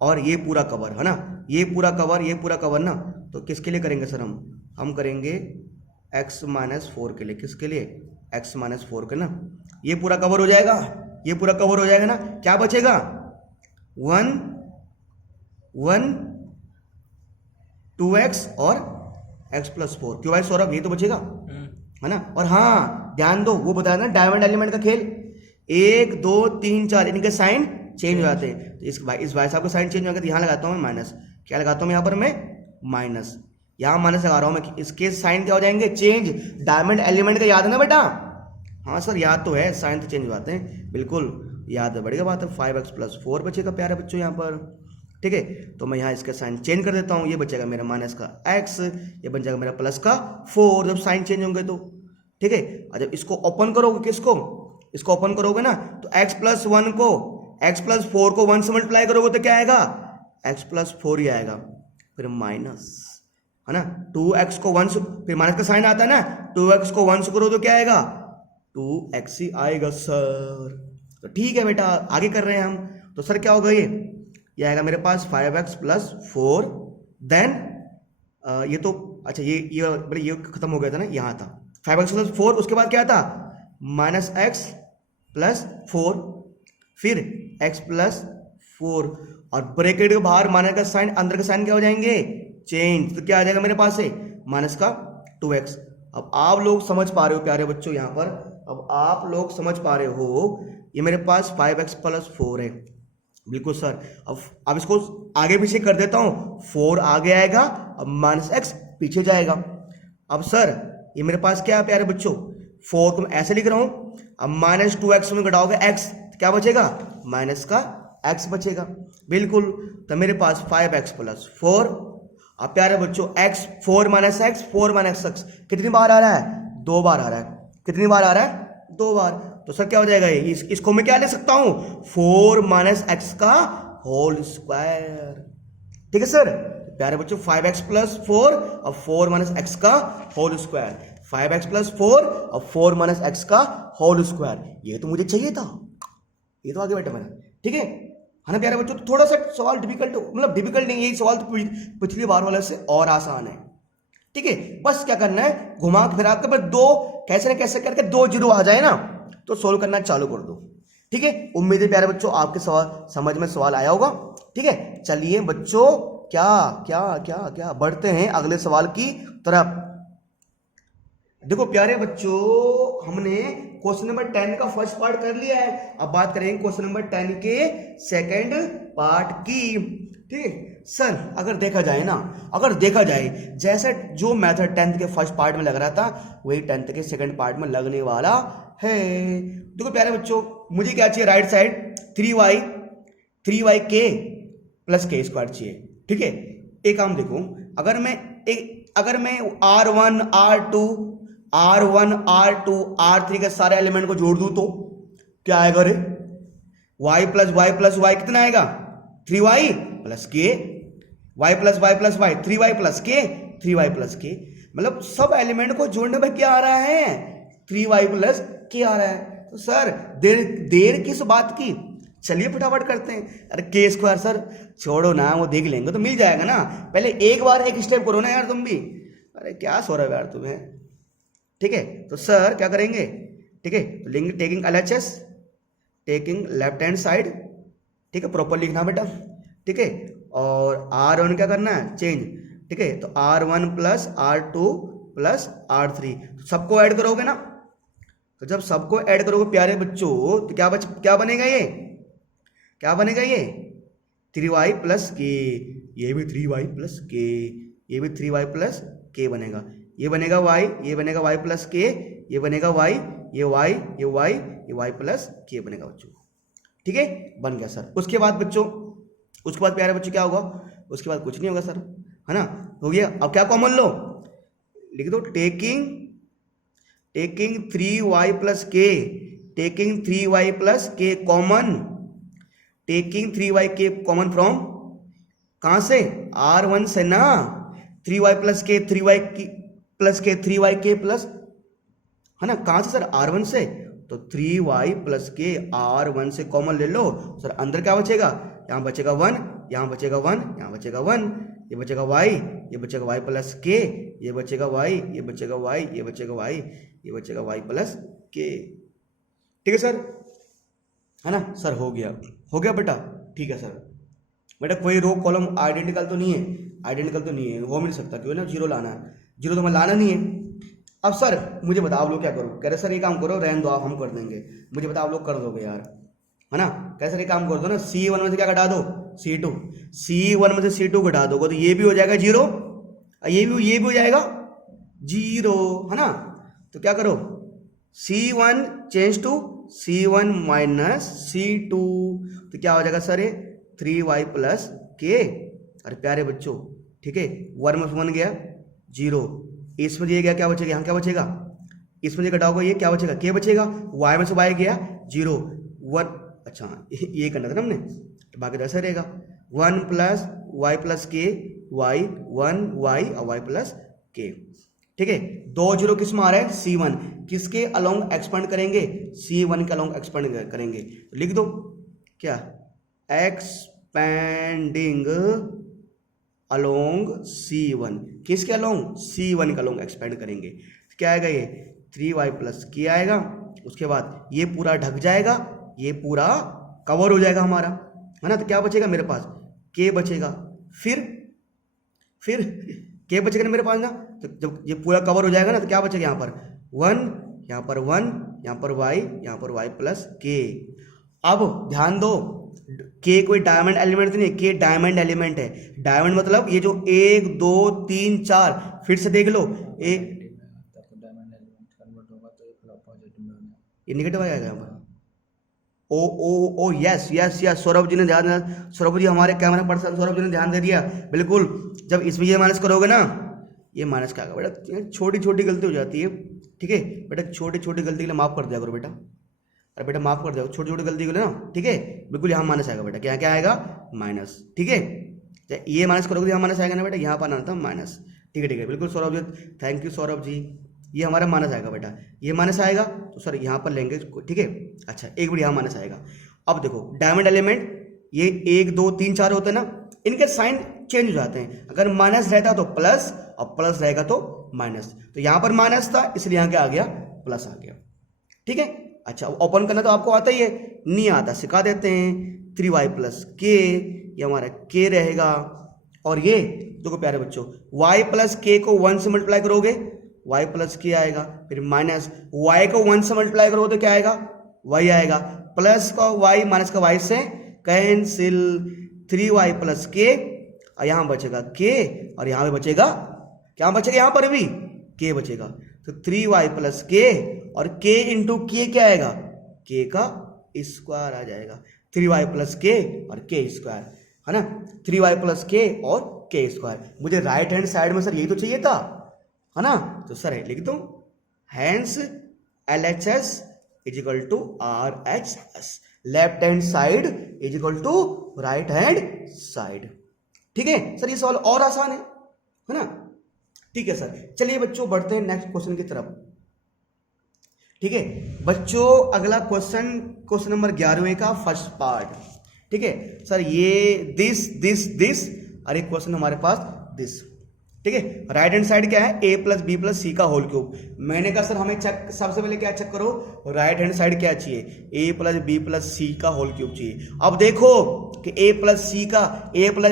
और ये पूरा कवर है ना, ये पूरा कवर ना, तो किसके लिए करेंगे सर, हम करेंगे x-4 के लिए, किसके लिए, x-4 के ना, ये पूरा कवर हो जाएगा, ना, क्या बचेगा 1 2x और x+4, क्यों भाई सौरभ, ये तो बचेगा है ना। और हाँ ध्यान दो, वो बताया ना डायमंड एलिमेंट का खेल, 1 2 3 4 इनके साइन चेंज हो जाते हैं, तो इस भाई साहब का साइन चेंज हो गया, तो यहाँ लगाता हूँ मैं माइनस, क्या लगाता हूँ यहाँ पर मैं माइनस, यहाँ माइनस लगा रहा हूँ मैं, इसके साइन क्या हो जाएंगे चेंज, डायमंड एलिमेंट का याद है ना बेटा, हाँ सर याद तो है, साइन तो चेंज हो जाते हैं, बिल्कुल याद है, बढ़िया बात है, 5x+4 बचेगा प्यारे बच्चों यहाँ पर, ठीक है। तो मैं यहाँ इसका साइन चेंज कर देता हूँ, ये बचेगा मेरा माइनस का x, ये बन जाएगा मेरा प्लस का 4, जब साइन चेंज होंगे तो, ठीक है। और जब इसको ओपन करोगे, किसको, इसको ओपन करोगे ना, तो x+1 को x+4 को 1 से मल्टीप्लाई करोगे तो क्या आएगा, x+4 ही आएगा, फिर माइनस है ना, 2x को 1 से, फिर माइनस का साइन आता है ना, 2x को 1 से करो तो क्या आएगा 2x ही आएगा सर, तो ठीक है बेटा आगे कर रहे हैं हम, तो सर क्या होगा ये आएगा मेरे पास 5x+4, देन ये तो अच्छा ये खत्म हो गया था ना, यहाँ था 5x+4, उसके बाद क्या था -x+4, फिर x+4, और ब्रैकेट के बाहर माइनस का साइन, अंदर का साइन क्या हो जाएंगे चेंज, तो क्या आ जाएगा मेरे पास है माइनस का 2x। अब आप लोग समझ पा रहे हो प्यारे बच्चों, यहाँ पर अब आप लोग समझ पा रहे हो, ये मेरे पास 5x+4 है, बिल्कुल सर। अब इसको आगे पीछे कर देता हूँ, 4 आगे आएगा, अब -x पीछे जाएगा। अब सर ये मेरे पास क्या है प्यारे बच्चों, 4 को मैं ऐसे लिख रहा हूँ, अब -2x में घटाओगे x, क्या बचेगा माइनस का x बचेगा, बिल्कुल। तो मेरे पास 5x+4, अब प्यारे बच्चों x 4 - x 4 - x कितनी बार आ रहा है, 2 बार आ रहा है, कितनी बार आ रहा है 2 बार, तो सर क्या हो जाएगा ये, इसको मैं क्या ले सकता हूं 4 - x का होल स्क्वायर, ठीक है सर प्यारे बच्चों, 5x+4 और 4 - x का होल स्क्वायर, 5x+4 और 4 - x का होल स्क्वायर, ये तो मुझे चाहिए था, ये तो आगे बैठा मैंने, ठीक है ना प्यारे बच्चों। तो थोड़ा सा सवाल डिफिकल्ट, मतलब डिफिकल्ट नहीं, यही सवाल तो पिछली बार वाले से और आसान है, ठीक है। बस क्या करना है, घुमा फिरा के बस दो कैसे न कैसे करके 2 जीरो आ जाए ना, तो सोल्व करना चालू कर दो, ठीक है। उम्मीद है प्यारे बच्चों आपके सवाल समझ में सवाल आया होगा, ठीक है। चलिए बच्चों क्या क्या क्या क्या बढ़ते हैं अगले सवाल की तरफ। देखो प्यारे बच्चों, हमने क्वेश्चन नंबर 10 का फर्स्ट पार्ट कर लिया है, अब बात करेंगे क्वेश्चन नंबर 10 के सेकंड पार्ट की, ठीक है सर। अगर देखा जाए जैसे जो मेथड 10th के फर्स्ट पार्ट में लग रहा था, वही 10th के सेकंड पार्ट में लगने वाला है। देखो प्यारे बच्चों, मुझे क्या चाहिए, right side 3y k + k² चाहिए, ठीक है। एक काम देखो, अगर मैं R1 R2 R3 के सारे एलिमेंट को जोड़ दूं तो क्या आएगा रे, y + y कितना आएगा 3y + k, y + y + y 3y + k 3y + k, मतलब सब एलिमेंट को जोड़ने में क्या आ रहा है 3y + k आ रहा है। तो सर देर किस बात की, चलिए फटाफट करते हैं। अरे k² सर छोड़ो ना, वो देख लेंगे तो मिल जाएगा ना, पहले एक बार एक स्टेप करो ना यार तुम भी, अरे क्या सो रहा है यार तुम्हें, ठीक है। तो सर क्या करेंगे, ठीक है, तो लेंगे taking LHS, taking left hand side, ठीक है, प्रॉपर लिखना बेटा, ठीक है। और R1 क्या करना है चेंज, ठीक है, तो R1 + R2 + R3, तो सबको ऐड करोगे ना, तो जब सबको ऐड करोगे प्यारे बच्चों तो क्या बनेगा ये 3y + k, ये भी 3y + k, ये भी 3y + k बनेगा, ये बनेगा y, ये बनेगा y + k, ये बनेगा y, ये y, ये y, ये y + k बनेगा बच्चों, ठीक है, बन गया सर। उसके बाद प्यारे बच्चों क्या होगा, उसके बाद कुछ नहीं होगा सर, है ना, हो गया। अब क्या कॉमन लो, लिख दो taking 3y + k, taking 3y + k common, taking 3y k common from कहां से R1 से ना, 3y प्लस के 3y प्लस के 3y के प्लस, है ना, कहाँ से सर, R1 से, तो 3y प्लस के R1 से कॉमन ले लो सर, अंदर क्या बचेगा, यहाँ बचेगा 1, यहाँ बचेगा 1, यहाँ बचेगा 1, ये बचेगा y, ये बचेगा y प्लस के, ये बचेगा y, ये बचेगा y, ये बचेगा y, ये बचेगा y प्लस के। ठीक है सर, है ना सर, हो गया बेटा। ठीक है सर, बेटा कोई रो कॉलम आइडेंटिकल तो नहीं है, आइडेंटिकल तो नहीं है, हो नहीं सकता, क्यों ना, जीरो लाना है, जीरो तो हमें लाना नहीं है। अब सर मुझे बताओ आप लोग क्या करो, कह रहे सर ये काम करो, रहने दो आप, हम कर देंगे, मुझे बताओ आप लोग कर दोगे यार, है ना, कह सर ये काम कर दो ना, C1 में से क्या घटा दो, C2, C1 में से C2 घटा दोगे तो ये भी हो जाएगा जीरो, ये भी हो जाएगा जीरो, है ना, तो क्या करो, C1 change to C1 minus C2, तो क्या हो जाएगा सर, ये 3y प्लस के। अरे प्यारे बच्चों, ठीक है, 1 में 1 गया जीरो, इसमें ये गया, क्या बचेगा, यहाँ क्या बचेगा, इसमें ये घटाओगे ये क्या बचेगा, के बचेगा, y में से y गया जीरो, 1, अच्छा ये करना था ना हमने, तो बाकी तो ऐसा रहेगा, 1 प्लस वाई प्लस के, वाई 1 y और y प्लस के। ठीक है, 2 जीरो किस में आ रहा है, C1, किसके अलोंग एक्सपेंड करेंगे, C1 के अलोंग एक्सपेंड करेंगे, तो लिख दो क्या, एक्सपेंडिंग अलोंग C1, किसके अलोंग, C1 के अलोंग एक्सपेंड करेंगे, तो क्या आएगा, ये 3y प्लस के आएगा, उसके बाद ये पूरा ढक जाएगा, ये पूरा कवर हो जाएगा हमारा, है ना, तो क्या बचेगा मेरे पास, के बचेगा, फिर के बचेगा ना मेरे पास ना, तो जब ये पूरा कवर हो जाएगा ना, तो क्या बचेगा, यहाँ पर 1, यहाँ पर 1, यहाँ पर y, यहाँ पर y प्लस के। अब ध्यान दो, के कोई डायमंड एलिमेंट नहीं है, के डायमंड एलिमेंट है, डायमंड मतलब ये जो 1 2 3 4, फिर से देख लो, ये नेगेटिव आएगा यहाँ पर, oh yes yes yes, Saurabh ji ने ध्यान दिया, सौरभ जी हमारे कैमरा पर्सन सौरभ जी ने ध्यान दे दिया, बिल्कुल, जब इसमें ये माइनस करोगे ना, ये माइनस का आएगा बेटा, छोटी छोटी गलती हो जाती है, ठीक है बेटा, छोटी छोटी गलती के लिए माफ कर दिया करो बेटा, अरे बेटा माफ कर दिया छोटी छोटी गलती के लिए ना, ठीक है, बिल्कुल यहाँ माइनस आएगा बेटा, क्या क्या आएगा, माइनस, ठीक है, ये माइनस करोगे यहाँ माइनस आएगा ना बेटा, यहाँ पर आना था माइनस, ठीक है, बिल्कुल सौरभ जी, थैंक यू सौरभ जी, ये हमारा माइनस आएगा बेटा, ये माइनस आएगा तो सर यहाँ पर लेंगे, ठीक है, अच्छा एक बार यहाँ माइनस आएगा। अब देखो डायमंड एलिमेंट ये 1 2 3 4 होते हैं ना, इनके साइन चेंज हो जाते हैं, अगर माइनस रहता तो प्लस और प्लस रहेगा तो माइनस, तो यहाँ पर माइनस था इसलिए यहाँ क्या आ गया, प्लस आ गया, ठीक है। अच्छा ओपन करना तो आपको आता ही है, नहीं आता सिखा देते हैं, 3y प्लस के, ये हमारा के रहेगा, और ये देखो प्यारे बच्चों, y प्लस के को 1 से मल्टीप्लाई करोगे y प्लस के आएगा, फिर माइनस y को 1 से मल्टीप्लाई करोगे तो क्या आएगा, y आएगा, प्लस का y माइनस का y से कैंसिल, 3y प्लस के, और यहाँ बचेगा k, और यहाँ भी बचेगा, क्या बचेगा, यहाँ पर भी k बचेगा, तो 3y प्लस के, और k इंटू के क्या आएगा, k का स्क्वायर आ जाएगा, 3y प्लस के और k स्क्वायर, है ना, 3y प्लस के और k स्क्वायर। मुझे राइट हैंड साइड में सर यही तो चाहिए था, है ना, तो सर लिख दो, hence LHS is equal to RHS, left hand side is equal to right hand side, ठीक है सर, ये सवाल और आसान है ना, ठीक है सर। चलिए बच्चों बढ़ते हैं नेक्स्ट क्वेश्चन की तरफ, ठीक है बच्चों, अगला क्वेश्चन नंबर 11वें का फर्स्ट पार्ट, ठीक है सर, ये दिस और एक क्वेश्चन हमारे पास दिस, ठीक है, राइट हैंड साइड क्या है, a प्लस बी प्लस सी का होल क्यूब, मैंने कहा सर हमें चेक, सबसे पहले क्या चेक करो, राइट हैंड साइड क्या चाहिए, a प्लस बी प्लस सी का होल क्यूब चाहिए। अब देखो कि a प्लस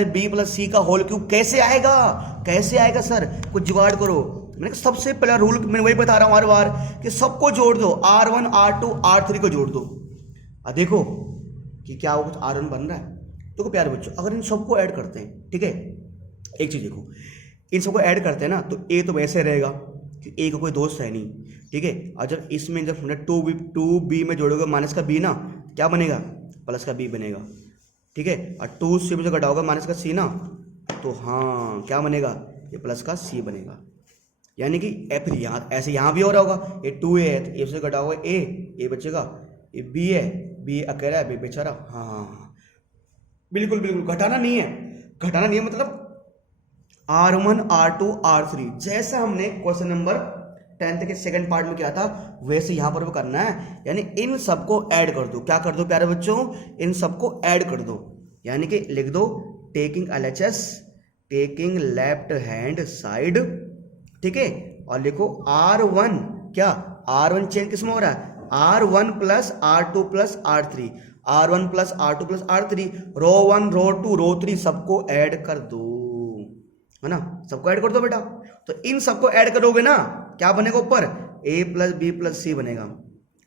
बी प्लस सी का होल क्यूब कैसे आएगा सर, कुछ जुगाड़ करो, मैंने कहा सबसे पहला रूल मैं वही बता रहा हूं हर बार कि सबको जोड़ दो, R1 R2 R3 को जोड़ दो, अब देखो कि क्या वो कुछ R1 बन रहा है, देखो प्यारे बच्चों अगर इन सबको ऐड करते हैं, ठीक है, एक चीज देखो, इन सबको ऐड करते हैं ना तो a तो वैसे रहेगा कि a का कोई दोस्त है नहीं, ठीक है, और जब इसमें जब 2b में जोड़ोगे माइनस का b ना, क्या बनेगा, प्लस का b बनेगा, ठीक है, और 2c में जो घटाओगे माइनस का c ना, तो हाँ क्या बनेगा, ये प्लस का c बनेगा, यानी कि फिर यहाँ ऐसे यहाँ भी हो रहा होगा, ये 2a है तो a से घटाओगे a बचेगा, ये b है, b अकेला है, b बेचारा, हाँ बिल्कुल घटाना नहीं है मतलब R1 R2 R3 जैसा हमने क्वेश्चन नंबर 10th के सेकंड पार्ट में किया था वैसे यहां पर भी करना है, यानी इन सबको ऐड कर दो। क्या कर दो प्यारे बच्चों, इन सबको ऐड कर दो, यानी कि लिख दो taking LHS, taking left hand side, ठीक है, और लिखो R1, क्या R1 चेंज किसमें हो रहा है, R1 plus R2 plus R3, R1 plus R2 plus R3, रो 1 रो 2 रो 3 सबको ऐड कर दो, है ना, सबको ऐड कर दो बेटा। तो इन सबको ऐड करोगे ना, क्या बनेगा ऊपर A प्लस बी प्लस सी बनेगा,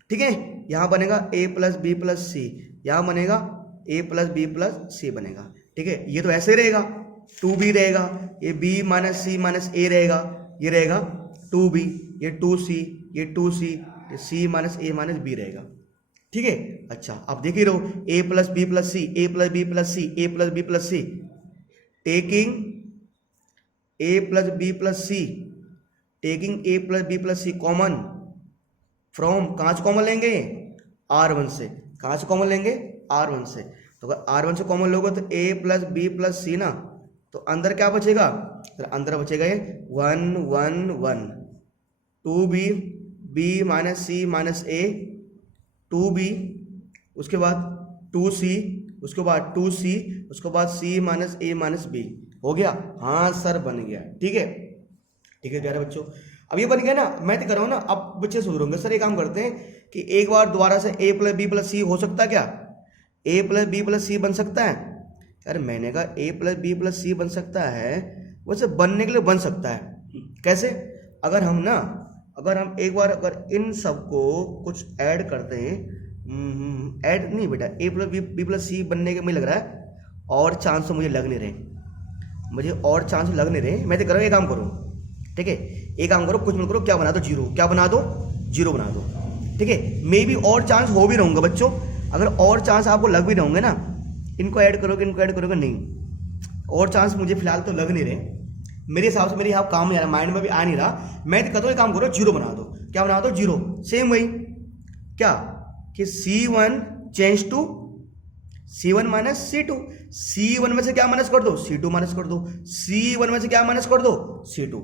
ठीक है, यहां बनेगा A प्लस बी प्लस सी, यहां बनेगा A प्लस बी प्लस सी बनेगा, ठीक है। ये तो ऐसे रहेगा 2B रहेगा, ये B minus C minus A रहेगा, ये रहेगा 2B, ये 2C, ये 2C, ये C minus A minus B रहेगा, ठीक है। अच्छा अब देख ही रहो A plus B plus C, A plus B plus C, A plus B plus C, taking A plus B plus C, taking A plus B plus C common from, कहाँ से कॉमन लेंगे R1 से, कहाँ से common लेंगे R1 से, तो अगर R1 से कॉमन लोगे तो A प्लस बी प्लस सी ना, तो अंदर क्या बचेगा, तो अंदर बचेगा ये 1 1 1, 2B B minus C minus A, 2B, उसके बाद 2C, उसके बाद 2C, उसके बाद C minus A minus B, हो गया, हाँ सर बन गया, ठीक है, ठीक है प्यारे बच्चों। अब ये बन गया ना, मैं तो कर रहा हूँ ना, अब बच्चे सोच रहे होंगे सर एक काम करते हैं कि एक बार दोबारा से A प्लस बी प्लस सी हो सकता है क्या, A प्लस बी प्लस सी बन सकता है, यार मैंने कहा A प्लस बी प्लस सी बन सकता है, वैसे बनने के लिए बन सकता है, कैसे, अगर हम ना, अगर हम एक बार अगर इन सबको कुछ ऐड करते हैं, ऐड नहीं बेटा, A प्लस बी प्लस सी बनने के मुझे लग रहा है और चांस तो मुझे लग नहीं रहे, मुझे और चांस लग नहीं रहे, मैं तो कर रहा हूँ एक काम करो, ठीक है, एक काम करो, कुछ मत करो, क्या बना दो जीरो, क्या बना दो जीरो बना दो, ठीक है, मे भी और चांस हो भी रहूंगा बच्चों, अगर और चांस आपको लग भी रहूंगे ना, इनको ऐड करोगे इनको ऐड करोगे नहीं, और चांस मुझे फिलहाल तो लग नहीं रहे, मेरे हिसाब से मेरे यहाँ काम नहीं आ रहा, माइंड में भी आ नहीं रहा, मैं तो कहता हूँ एक काम करो जीरो बना दो, क्या बना दो जीरो, सेम वही क्या कि C1 change to C1 minus C2, C1 में से क्या माइनस कर दो C2 माइनस कर दो, C1 में से क्या माइनस कर दो C2,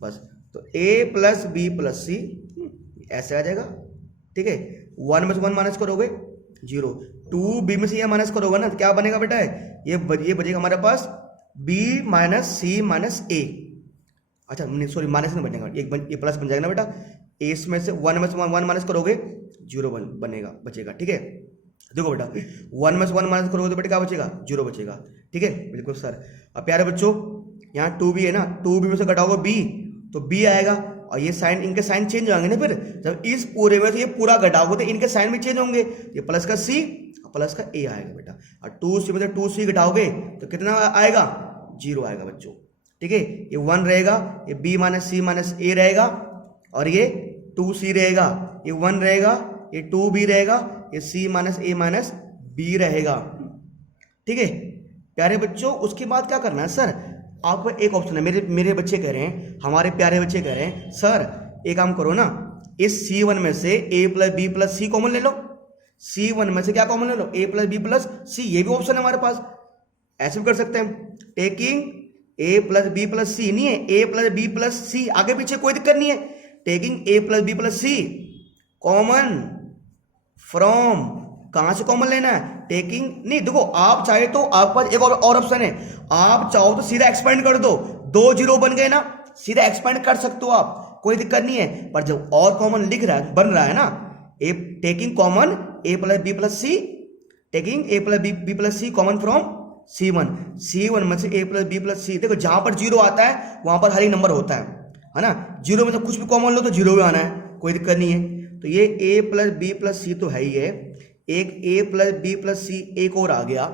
बस, तो A प्लस बी प्लस सी ऐसे आ जाएगा, ठीक है, 1 में से 1 माइनस करोगे 0, 2B में से ये माइनस करोगे ना, तो क्या बनेगा बेटा है ये बचेगा हमारे पास B minus C minus A, अच्छा नहीं सॉरी माइनस नहीं बनेगा, ये प्लस बन जाएगा ना बेटा, A में से 1 माइनस करोगे 0 बनेगा बचेगा, ठीक है, देखो बेटा 1 में से 1 माइनस करोगे तो बेटा क्या बचेगा 0 बचेगा, ठीक है, बिल्कुल सर। अब प्यारे बच्चों यहाँ 2B है ना, 2B में से घटाओगे B तो B आएगा, और ये साइन, इनके साइन चेंज होंगे ना, फिर जब इस पूरे में से ये पूरा घटाओगे तो इनके साइन भी चेंज होंगे, ये प्लस का C प्लस का A आएगा बेटा, और 2C में से 2C घटाओगे तो कितना आएगा 0 आएगा बच्चों, ठीक है, ये 1 रहेगा, ये B minus C minus A रहेगा, और ये 2C रहेगा, ये 1 रहेगा, ये 2B रहेगा, ये C minus A minus B रहेगा, ठीक है प्यारे बच्चों। उसके बाद क्या करना है सर, आपको एक ऑप्शन है, मेरे बच्चे कह रहे हैं, हमारे प्यारे बच्चे कह रहे हैं सर एक काम करो ना, इस C1 में से A plus B plus C common ले लो, C1 में से क्या कॉमन ले लो A plus B plus C, ये भी ऑप्शन है हमारे पास, ऐसे भी कर सकते हैं, taking A plus B plus C नहीं है, A plus B plus C, आगे पीछे कोई दिक्कत नहीं है, taking A plus B plus C common from, कहां से कॉमन लेना है, टेकिंग नहीं, देखो आप चाहे तो आपके पास एक और ऑप्शन है, आप चाहो तो सीधा एक्सपेंड कर दो, 2 0 बन गए ना, सीधा एक्सपेंड कर सकते हो आप, कोई दिक्कत नहीं है, पर जब और कॉमन लिख रहा है बन रहा है ना, A taking common A plus B plus C, taking A plus B plus C common from C1 में से A plus B plus C, देखो जहां पर 0 आता है वहां पर हर एक नंबर होता है ना, 0 में से कुछ भी कॉमन लो तो 0 भी आना है, कोई दिक्कत नहीं है, तो ये A प्लस बी प्लस सी तो है ही है, एक A प्लस बी प्लस सी एक और आ गया,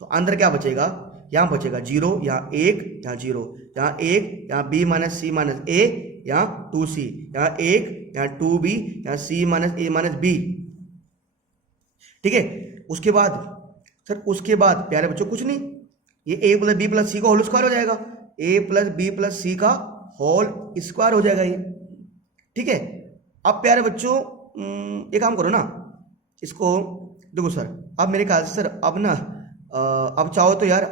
तो अंदर क्या बचेगा, यहाँ बचेगा 0, यहाँ 1, यहाँ 0, यहाँ 1, यहाँ B minus C minus A, यहाँ 2C, यहाँ 1, यहाँ 2B, यहाँ C minus A minus B, ठीक है। उसके बाद सर, उसके बाद प्यारे बच्चों कुछ नहीं, ये A प्लस बी प्लस सी का होल स्क्वायर हो जाएगा, A प्लस बी प्लस सी का होल स्क्वायर हो जाएगा ये, ठीक है। अब प्यारे बच्चों एक काम करो ना, इसको देखो सर, अब मेरे ख्याल से सर अब ना अब चाहो तो यार,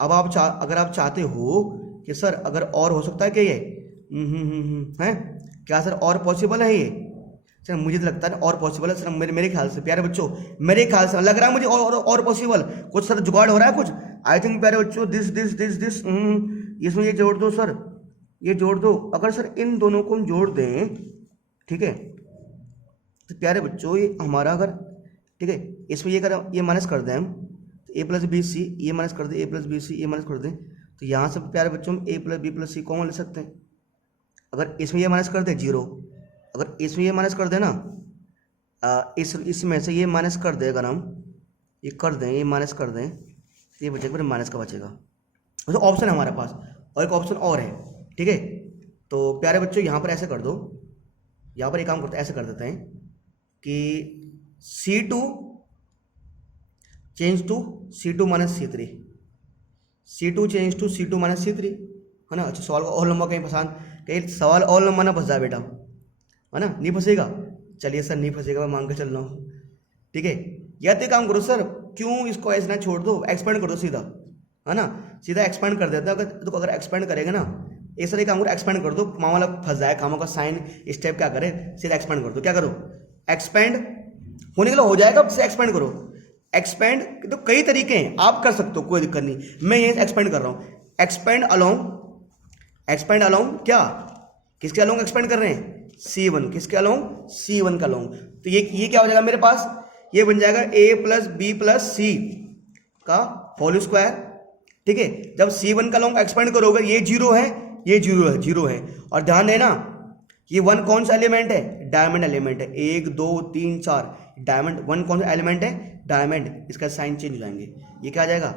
अब आप अगर आप चाहते हो कि सर अगर और हो सकता है क्या ये है क्या सर, और पॉसिबल है ये? सर मुझे तो लगता है और पॉसिबल है सर, मेरे ख्याल से प्यारे बच्चों, मेरे ख्याल से लग रहा है मुझे और पॉसिबल कुछ सर जुगाड़ हो रहा है कुछ। आई थिंक प्यारे बच्चों दिस दिस दिस दिस इसमें ये जोड़ दो सर, ये जोड़ दो। अगर सर इन दोनों को हम जोड़ दें, ठीक है, तो प्यारे बच्चों ये हमारा अगर, ठीक है, इसमें ये कर ये माइनस कर दें हम, ए प्लस बी सी, ये माइनस कर दें, ए प्लस बी सी, ये माइनस कर दें, तो यहाँ से प्यारे बच्चों हम ए plus B plus C common ले सकते हैं। अगर इसमें ये माइनस कर दें 0, अगर इसमें ये माइनस कर दें ना, इसमें से ये माइनस कर दें, अगर हम ये कर दें, ये माइनस कर दें, तो ये बचेगा, फिर माइनस का बचेगा। तो ऑप्शन है हमारे पास, और एक ऑप्शन और है, ठीक है। तो प्यारे बच्चों यहाँ पर ऐसे कर दो, यहाँ पर एक काम करते हैं, ऐसे कर देते हैं कि C2 change to C2 minus C3, C2 change to C2 minus C3, है ना। अच्छा सवाल और लंबा कहीं फंसान, कहीं सवाल और लंबा ना फंस जाए बेटा, है ना, नहीं फंसेगा। चलिए सर नहीं फंसेगा, मैं मान के चल रहा हूँ, ठीक है। या तो काम करो सर, क्यों इसको ऐसे ना छोड़ दो, एक्सपेंड कर दो सीधा, है ना, सीधा एक्सपेंड कर देता है। तो अगर एक्सपेंड करेगा ना, ऐसा नहीं काम करो, एक्सपेंड कर दो, मामा वाला फंस जाए, कामों का साइन स्टेप क्या करे, सीधा एक्सपेंड कर दो। क्या करो, एक्सपेंड होने के लिए हो जाएगा, से एक्सपेंड करो। एक्सपेंड तो कई तरीके हैं, आप कर सकते हो, कोई दिक्कत नहीं, मैं ये एक्सपेंड कर रहा हूँ। एक्सपेंड अलोंग क्या, किसके अलोंग एक्सपेंड कर रहे हैं, C1, किसके अलोंग, C1 का अलोंग। तो ये क्या हो जाएगा मेरे पास, ये बन जाएगा A प्लस बी प्लस सी का होल स्क्वायर, ठीक है। जब C1 का अलोंग एक्सपेंड करोगे, ये 0 है, ये 0 है, और ध्यान देना ये 1 कौन सा एलिमेंट है, डायमंड एलिमेंट है, 1 2 3 4 डायमंड, 1 कौन सा एलिमेंट है, डायमंड। इसका साइन चेंज हो जाएंगे, ये क्या आ जाएगा,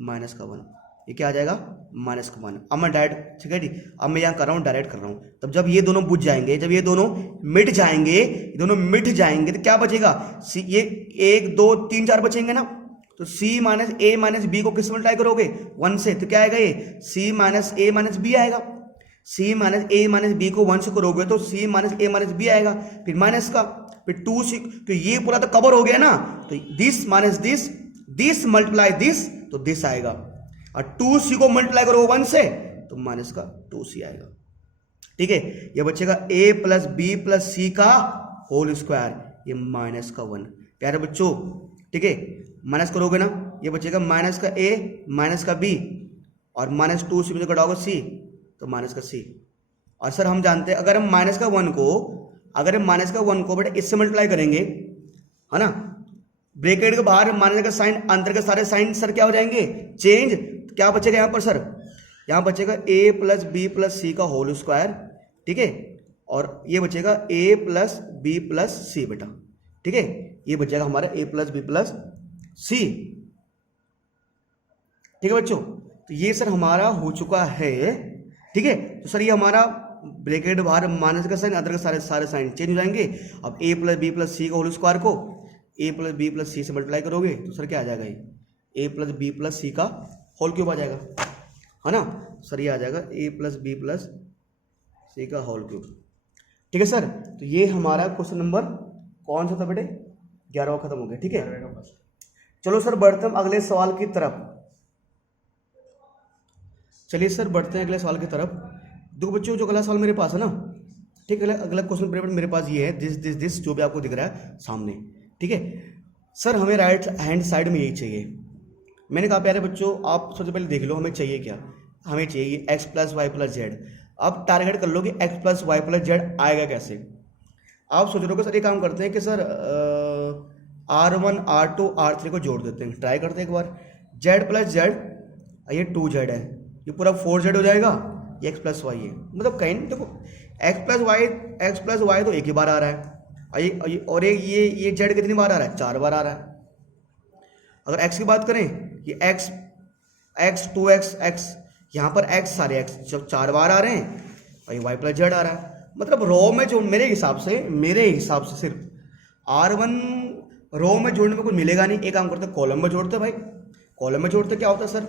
-1, ये क्या आ जाएगा, -1। अब मैं डायरेक्ट, ठीक है जी, अब मैं यहाँ कर रहा हूँ, डायरेक्ट कर रहा हूँ। तब जब ये दोनों बुझ जाएंगे, जब ये दोनों मिट जाएंगे, तो क्या बचेगा, ये 1 2 3 4 बचेंगे ना। तो C minus A minus B को किस मल्टीप्लाई करोगे, 1 से, तो क्या आएगा, ये C minus A minus B आएगा। C minus A minus B को 1 से करोगे तो C minus A minus B आएगा, फिर माइनस का, फिर 2C, तो ये पूरा तो कवर हो गया ना। तो this minus this multiply this, तो दिस आएगा, और 2C को मल्टीप्लाई करो 1 से, तो माइनस का 2C आएगा, ठीक है। ये बचेगा A प्लस बी प्लस सी का होल स्क्वायर, ये -1। प्यारे बच्चों, ठीक है, माइनस करोगे ना, ये बचेगा माइनस का A माइनस का B, और -2C में जो घटाओगे C, तो माइनस का C। और सर हम जानते हैं अगर हम माइनस का 1 को बेटा इससे मल्टीप्लाई करेंगे, है ना, ब्रैकेट के बाहर माइनस का साइन, अंदर के सारे साइन सर क्या हो जाएंगे, चेंज। तो क्या बचेगा यहाँ पर सर, यहाँ बचेगा A प्लस बी प्लस सी का होल स्क्वायर, ठीक है, और ये बचेगा A प्लस बी प्लस सी बेटा, ठीक है, ये बचेगा हमारा A प्लस बी प्लस सी, ठीक है बच्चों। तो ये सर हमारा हो चुका है, ठीक है। तो सर ये हमारा ब्रैकेट बाहर माइनस का साइन, अंदर के सारे साइन चेंज हो जाएंगे। अब A प्लस बी प्लस सी का होल स्क्वायर को A प्लस बी प्लस सी से मल्टीप्लाई करोगे, तो सर क्या आ जाएगा, ये A प्लस बी प्लस सी का होल क्यूब आ जाएगा, है ना। सर ये आ जाएगा A प्लस बी प्लस सी का होल क्यूब, ठीक है सर। तो ये हमारा क्वेश्चन नंबर कौन सा था बेटे, 11वां खत्म हो गया, ठीक है। चलो सर बढ़ते हम अगले सवाल की तरफ। चलिए सर बढ़ते हैं अगले सवाल की तरफ। देखो बच्चों, जो अगला सवाल मेरे पास है ना, ठीक है, अगला क्वेश्चन पेपर मेरे पास ये है, दिस जो भी आपको दिख रहा है सामने, ठीक है। सर हमें राइट हैंड साइड में यही चाहिए। मैंने कहा प्यारे बच्चों, आप सबसे पहले देख लो हमें चाहिए क्या, हमें चाहिए x plus Y plus Z. अब टारगेट कर लो कि x plus Y plus Z आएगा कैसे। आप सोच रहे हो सर ये काम करते हैं कि सर R1 R2 R3 को जोड़ देते हैं, ट्राई करते हैं एक बार। z प्लस जेड, ये 2z है, ये पूरा 4z हो जाएगा, ये x प्लस वाई है। मतलब कहीं नहीं, देखो x प्लस वाई तो एक ही बार आ रहा है, और ये z कितनी बार आ रहा है, 4 बार आ रहा है। अगर x की बात करें, ये x 2x x, यहाँ पर x सारे x 4 बार आ रहे हैं, और ये y प्लस जेड आ रहा है। मतलब रो में जो मेरे हिसाब से सिर्फ R1 रो में जोड़ने में कुछ मिलेगा नहीं। एक काम करते कॉलम में जोड़ते भाई, कॉलम में जोड़ते क्या होता है सर,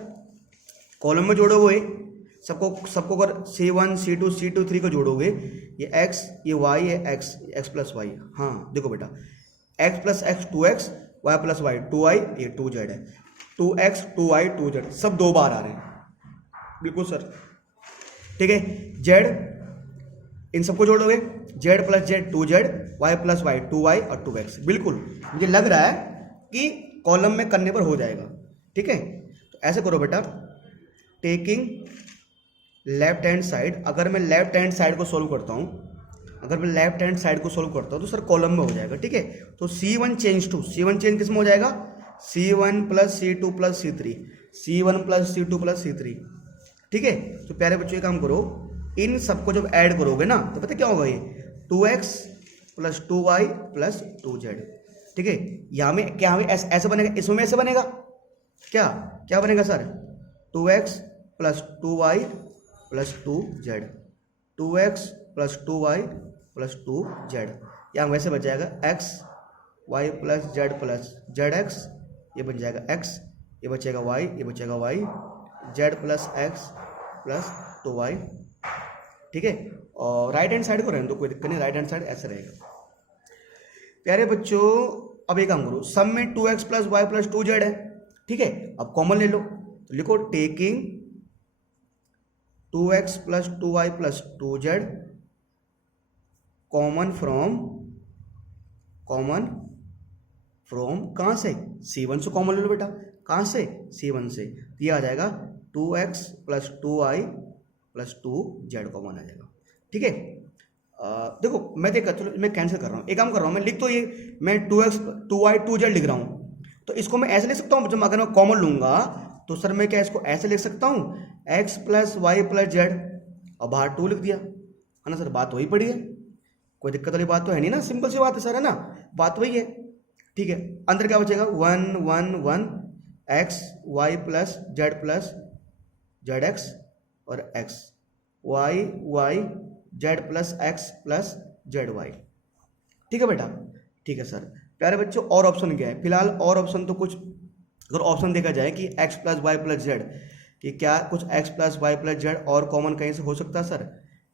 कॉलम में जोड़ोगे सबको अगर C1 C2 C2 3 को जोड़ोगे, ये x ये y है, x प्लस वाई। हाँ देखो बेटा, x प्लस x 2x, y plus Y 2y, ये 2z है, 2x 2y 2z, सब 2 बार आ रहे हैं। बिल्कुल सर, ठीक है। जेड, इन सबको जोड़ोगे, Z plus Z 2z, Y plus Y 2y और 2x। बिल्कुल मुझे लग रहा है कि कॉलम में करने पर हो जाएगा। ठीक है, तो ऐसे करो बेटा, टेकिंग लेफ्ट हैंड साइड, अगर मैं लेफ्ट हैंड साइड को सोल्व करता हूँ, अगर मैं लेफ्ट हैंड साइड को सोल्व करता हूँ तो सर कॉलम में हो जाएगा। ठीक है, तो C1 change to, C1 change किस में हो जाएगा, C1 plus C2 plus C3, C1 plus C2 plus C3। ठीक है, तो प्यारे बच्चों ये काम करो, इन सबको जब ऐड करोगे ना तो पता क्या होगा, ये 2x plus 2y plus 2z। ठीक है, यहाँ में क्या हमें ऐसे बनेगा, इसमें ऐसे बनेगा, क्या क्या बनेगा sir, 2x plus 2y plus 2z, 2x plus 2y plus 2z। यहाँ वैसे बच जाएगा x y plus Z X, ये बन जाएगा x, ये बचेगा y, ये बचेगा y, z plus x plus 2y। ठीक है, और राइट हैंड साइड को रहने दो, कोई दिक्कत नहीं, राइट हैंड साइड ऐसे रहेगा। प्यारे बच्चों अब एक काम करो, सब में 2x plus Y plus 2z है। ठीक है, अब कॉमन ले लो, तो लिखो taking 2x plus 2y plus 2z common from कहाँ से, C1 से कॉमन ले लो बेटा, कहाँ से, C1 से। ये आ जाएगा 2x plus 2y plus 2z common आ जाएगा। ठीक है, देखो मैं देखा, चलो मैं कैंसिल कर रहा हूँ, एक काम कर रहा हूँ मैं, लिख तो ये मैं 2x 2y 2z लिख रहा हूँ, तो इसको मैं ऐसे लिख सकता हूँ, जब अगर मैं कॉमन लूंगा तो सर मैं क्या इसको ऐसे लिख सकता हूँ, x plus Y plus Z, और बाहर 2 लिख दिया, है ना सर, बात वही पड़ी है, कोई दिक्कत वाली बात तो है नहीं ना, सिंपल सी बात है सर, है ना, बात वही है। ठीक है, अंदर क्या बचेगा, 1 1 1 x y plus Z X और x y जेड plus X plus Z Y. ठीक है बेटा, ठीक है सर। प्यारे बच्चों और ऑप्शन क्या है, फिलहाल और ऑप्शन तो कुछ, अगर ऑप्शन देखा जाए कि x plus Y plus Z, कि क्या कुछ x plus Y plus Z और कॉमन कहीं से हो सकता है सर।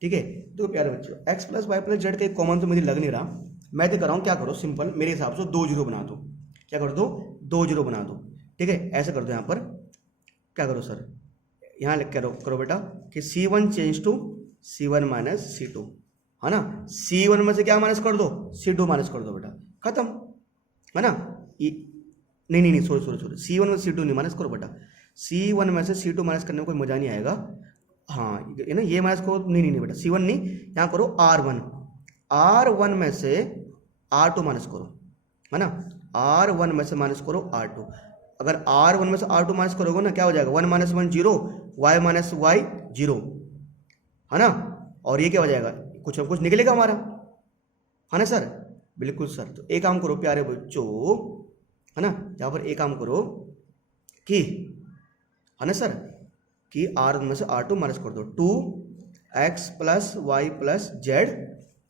ठीक है, तो प्यारे बच्चों x plus Y plus Z का एक कॉमन तो मुझे लग नहीं रहा, मैं तो कर रहा हूँ, क्या करो सिंपल मेरे हिसाब से 2 जीरो बना दो, क्या कर दो, 2 जीरो बना दो। ठीक है, ऐसे कर दो, यहाँ पर क्या करो सर, यहाँ लिख करो बेटा कि C1 change to C1 minus C2, है ना, C1 में से क्या माइनस कर दो, C2 माइनस कर दो बेटा, खत्म, है ना। नहीं सॉरी, C1 में से C2 नहीं माइनस करो बेटा, C1 में से C2 माइनस करने में कोई मजा नहीं आएगा। हाँ ये ना, ये माइनस करो, नहीं बेटा, C1 नहीं, यहाँ करो R1 में से R2 माइनस करो, है ना, R1 में से माइनस करो R2। अगर R1 में से R2 माइनस करोगे ना, क्या हो जाएगा, 1 माइनस 1 0, y माइनस वाई 0, है ना, और ये क्या हो जाएगा, कुछ ना कुछ निकलेगा हमारा, है ना सर, बिल्कुल सर। तो एक काम करो प्यारे बच्चों, है ना, यहाँ पर एक काम करो कि, है ना सर, कि R1 में से R2 माइनस कर दो, 2x plus Y plus Z.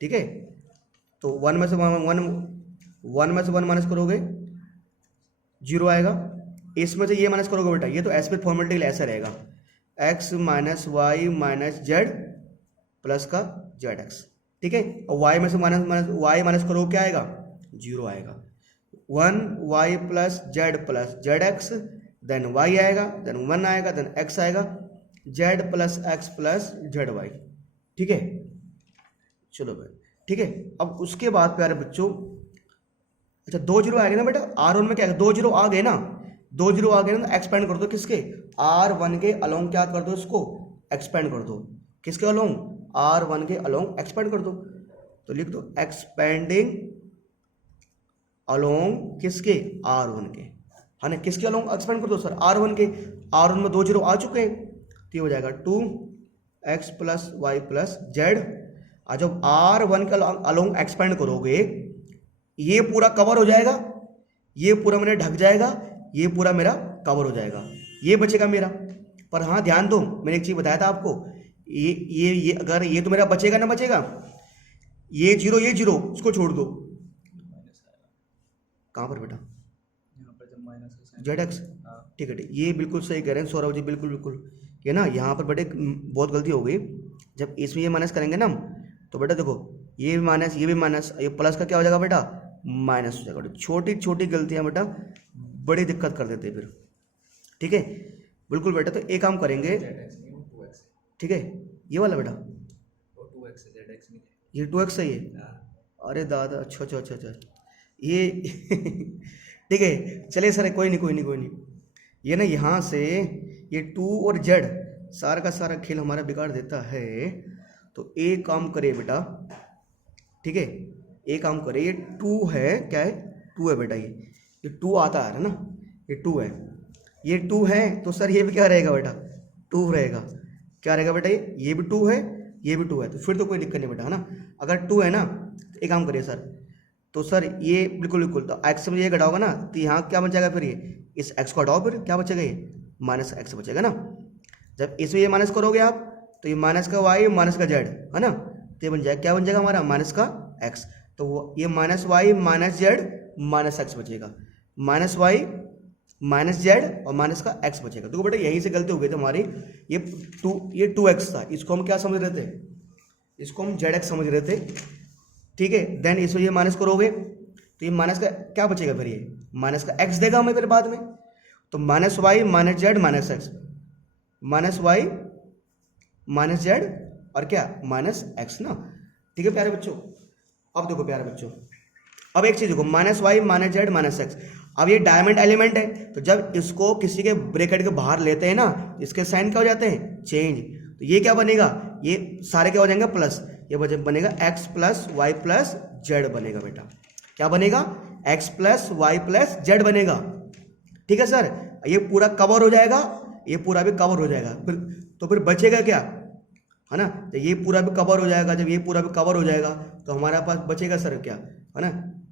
ठीक है, तो 1 में से 1 माइनस करोगे 0 आएगा, इसमें से ये माइनस करोगे बेटा, ये तो एस पे फॉर्मेलिटी के लिए ऐसा रहेगा, x minus Y minus Z plus का जेड एक्स। ठीक है, और y में से वाई माइनस करोगे क्या आएगा, 0 आएगा, 1y plus Z X, then y आएगा, देन 1 आएगा, देन x आएगा, z plus X plus Z Y. ठीक है, चलो भाई, ठीक है। अब उसके बाद प्यारे बच्चों, अच्छा 2 जीरो आ गए ना बेटा, R1 में क्या है, 2 जीरो आ गए ना, 2 जीरो आ गए ना, एक्सपेंड कर दो किसके, R1 के अलोंग, क्या कर दो इसको, एक्सपेंड कर दो, किसके अलोंग, R1 के अलोंग एक्सपेंड कर दो, तो लिख दो एक्सपेंडिंग अलोंग किसके, R1 के, है ना, किसके अलोंग एक्सपेंड कर दो सर, R1 के, R1 में 2 जीरो आ चुके हैं, तो ये हो जाएगा 2x plus Y plus Z. जब R1 के अलोंग एक्सपेंड करोगे, ये पूरा कवर हो जाएगा, ये पूरा मेरा ढक जाएगा, ये पूरा मेरा कवर हो जाएगा, ये बचेगा मेरा। पर हाँ ध्यान दो, मैंने एक चीज बताया था आपको, ये अगर ये तो मेरा बचेगा ना, बचेगा ये जीरो इसको छोड़ दो, कहाँ पर बेटा, जेड एक्स। ठीक है, ये बिल्कुल सही कह रहे हैं सौरभ जी, बिल्कुल ये ना, यहाँ पर बेटे बहुत गलती हो गई, जब इसमें ये माइनस करेंगे ना, तो बेटा देखो ये भी माइनस, ये भी माइनस, ये प्लस का क्या हो जाएगा बेटा, माइनस हो जाएगा। छोटी छोटी गलतियां बेटा बड़ी दिक्कत कर देते हैं फिर। ठीक है, बिल्कुल बेटा, तो एक काम करेंगे, ठीक है, ये वाला बेटा, वो 2x है, zx नहीं ये 2x है ये। है। अरे दादा, अच्छा अच्छा अच्छा अच्छा, ये ठीक है, चलिए सर, कोई नहीं कोई नहीं कोई नहीं। ये ना यहाँ से ये 2 और z सारा का सारा खेल हमारा बिगाड़ देता है। तो एक काम करे बेटा, ठीक है, एक काम करे, ये 2 है, क्या है, 2 है बेटा, ये 2 आता है ना, ये 2 है, ये 2 है, तो सर ये भी क्या रहेगा बेटा, 2 रहेगा। क्या रहेगा बेटा, ये भी 2 है, ये भी 2 है, तो फिर तो कोई दिक्कत नहीं बेटा, है ना। अगर 2 है ना, तो एक काम करिए सर, तो सर ये बिल्कुल बिल्कुल, तो x से मुझे ये घटाओगे ना, तो यहाँ क्या बचेगा फिर, ये इस x को हटाओ, फिर क्या बचेगा, ये माइनस एक्स बचेगा ना। जब इसमें ये माइनस करोगे आप, तो ये माइनस का y माइनस का z, है ना, तो ये बन जाएगा, क्या बन जाएगा हमारा, माइनस का x। तो वो ये minus Y minus Z minus X बचेगा, माइनस वाई माइनस जेड और माइनस का x बचेगा। तो बेटा यहीं से गलती हो गई थी हमारी, ये 2x था, इसको हम क्या समझ रहे थे, इसको हम जेड एक्स समझ रहे थे, ठीक है। देन इसमें ये माइनस करोगे, तो ये माइनस का क्या बचेगा फिर, ये माइनस का x देगा हमें फिर बाद में। तो minus Y minus Z minus X, minus Y minus Z और क्या माइनस एक्स ना, ठीक है प्यारे बच्चों। अब देखो प्यारे बच्चों, अब एक चीज देखो, minus Y minus Z minus X, अब ये डायमंड एलिमेंट है, तो जब इसको किसी के ब्रैकेट के बाहर लेते हैं ना, इसके साइन क्या हो जाते हैं, चेंज। तो ये क्या बनेगा, ये सारे क्या हो जाएंगे प्लस, ये बनेगा x plus Y plus Z बनेगा बेटा। क्या बनेगा, x plus Y plus Z बनेगा, ठीक है सर। ये पूरा कवर हो जाएगा, ये पूरा भी कवर हो जाएगा, फिर तो फिर बचेगा क्या, है ना, तो ये पूरा भी कवर हो जाएगा। जब ये पूरा भी कवर हो जाएगा, तो हमारे पास बचेगा सर क्या, है ना,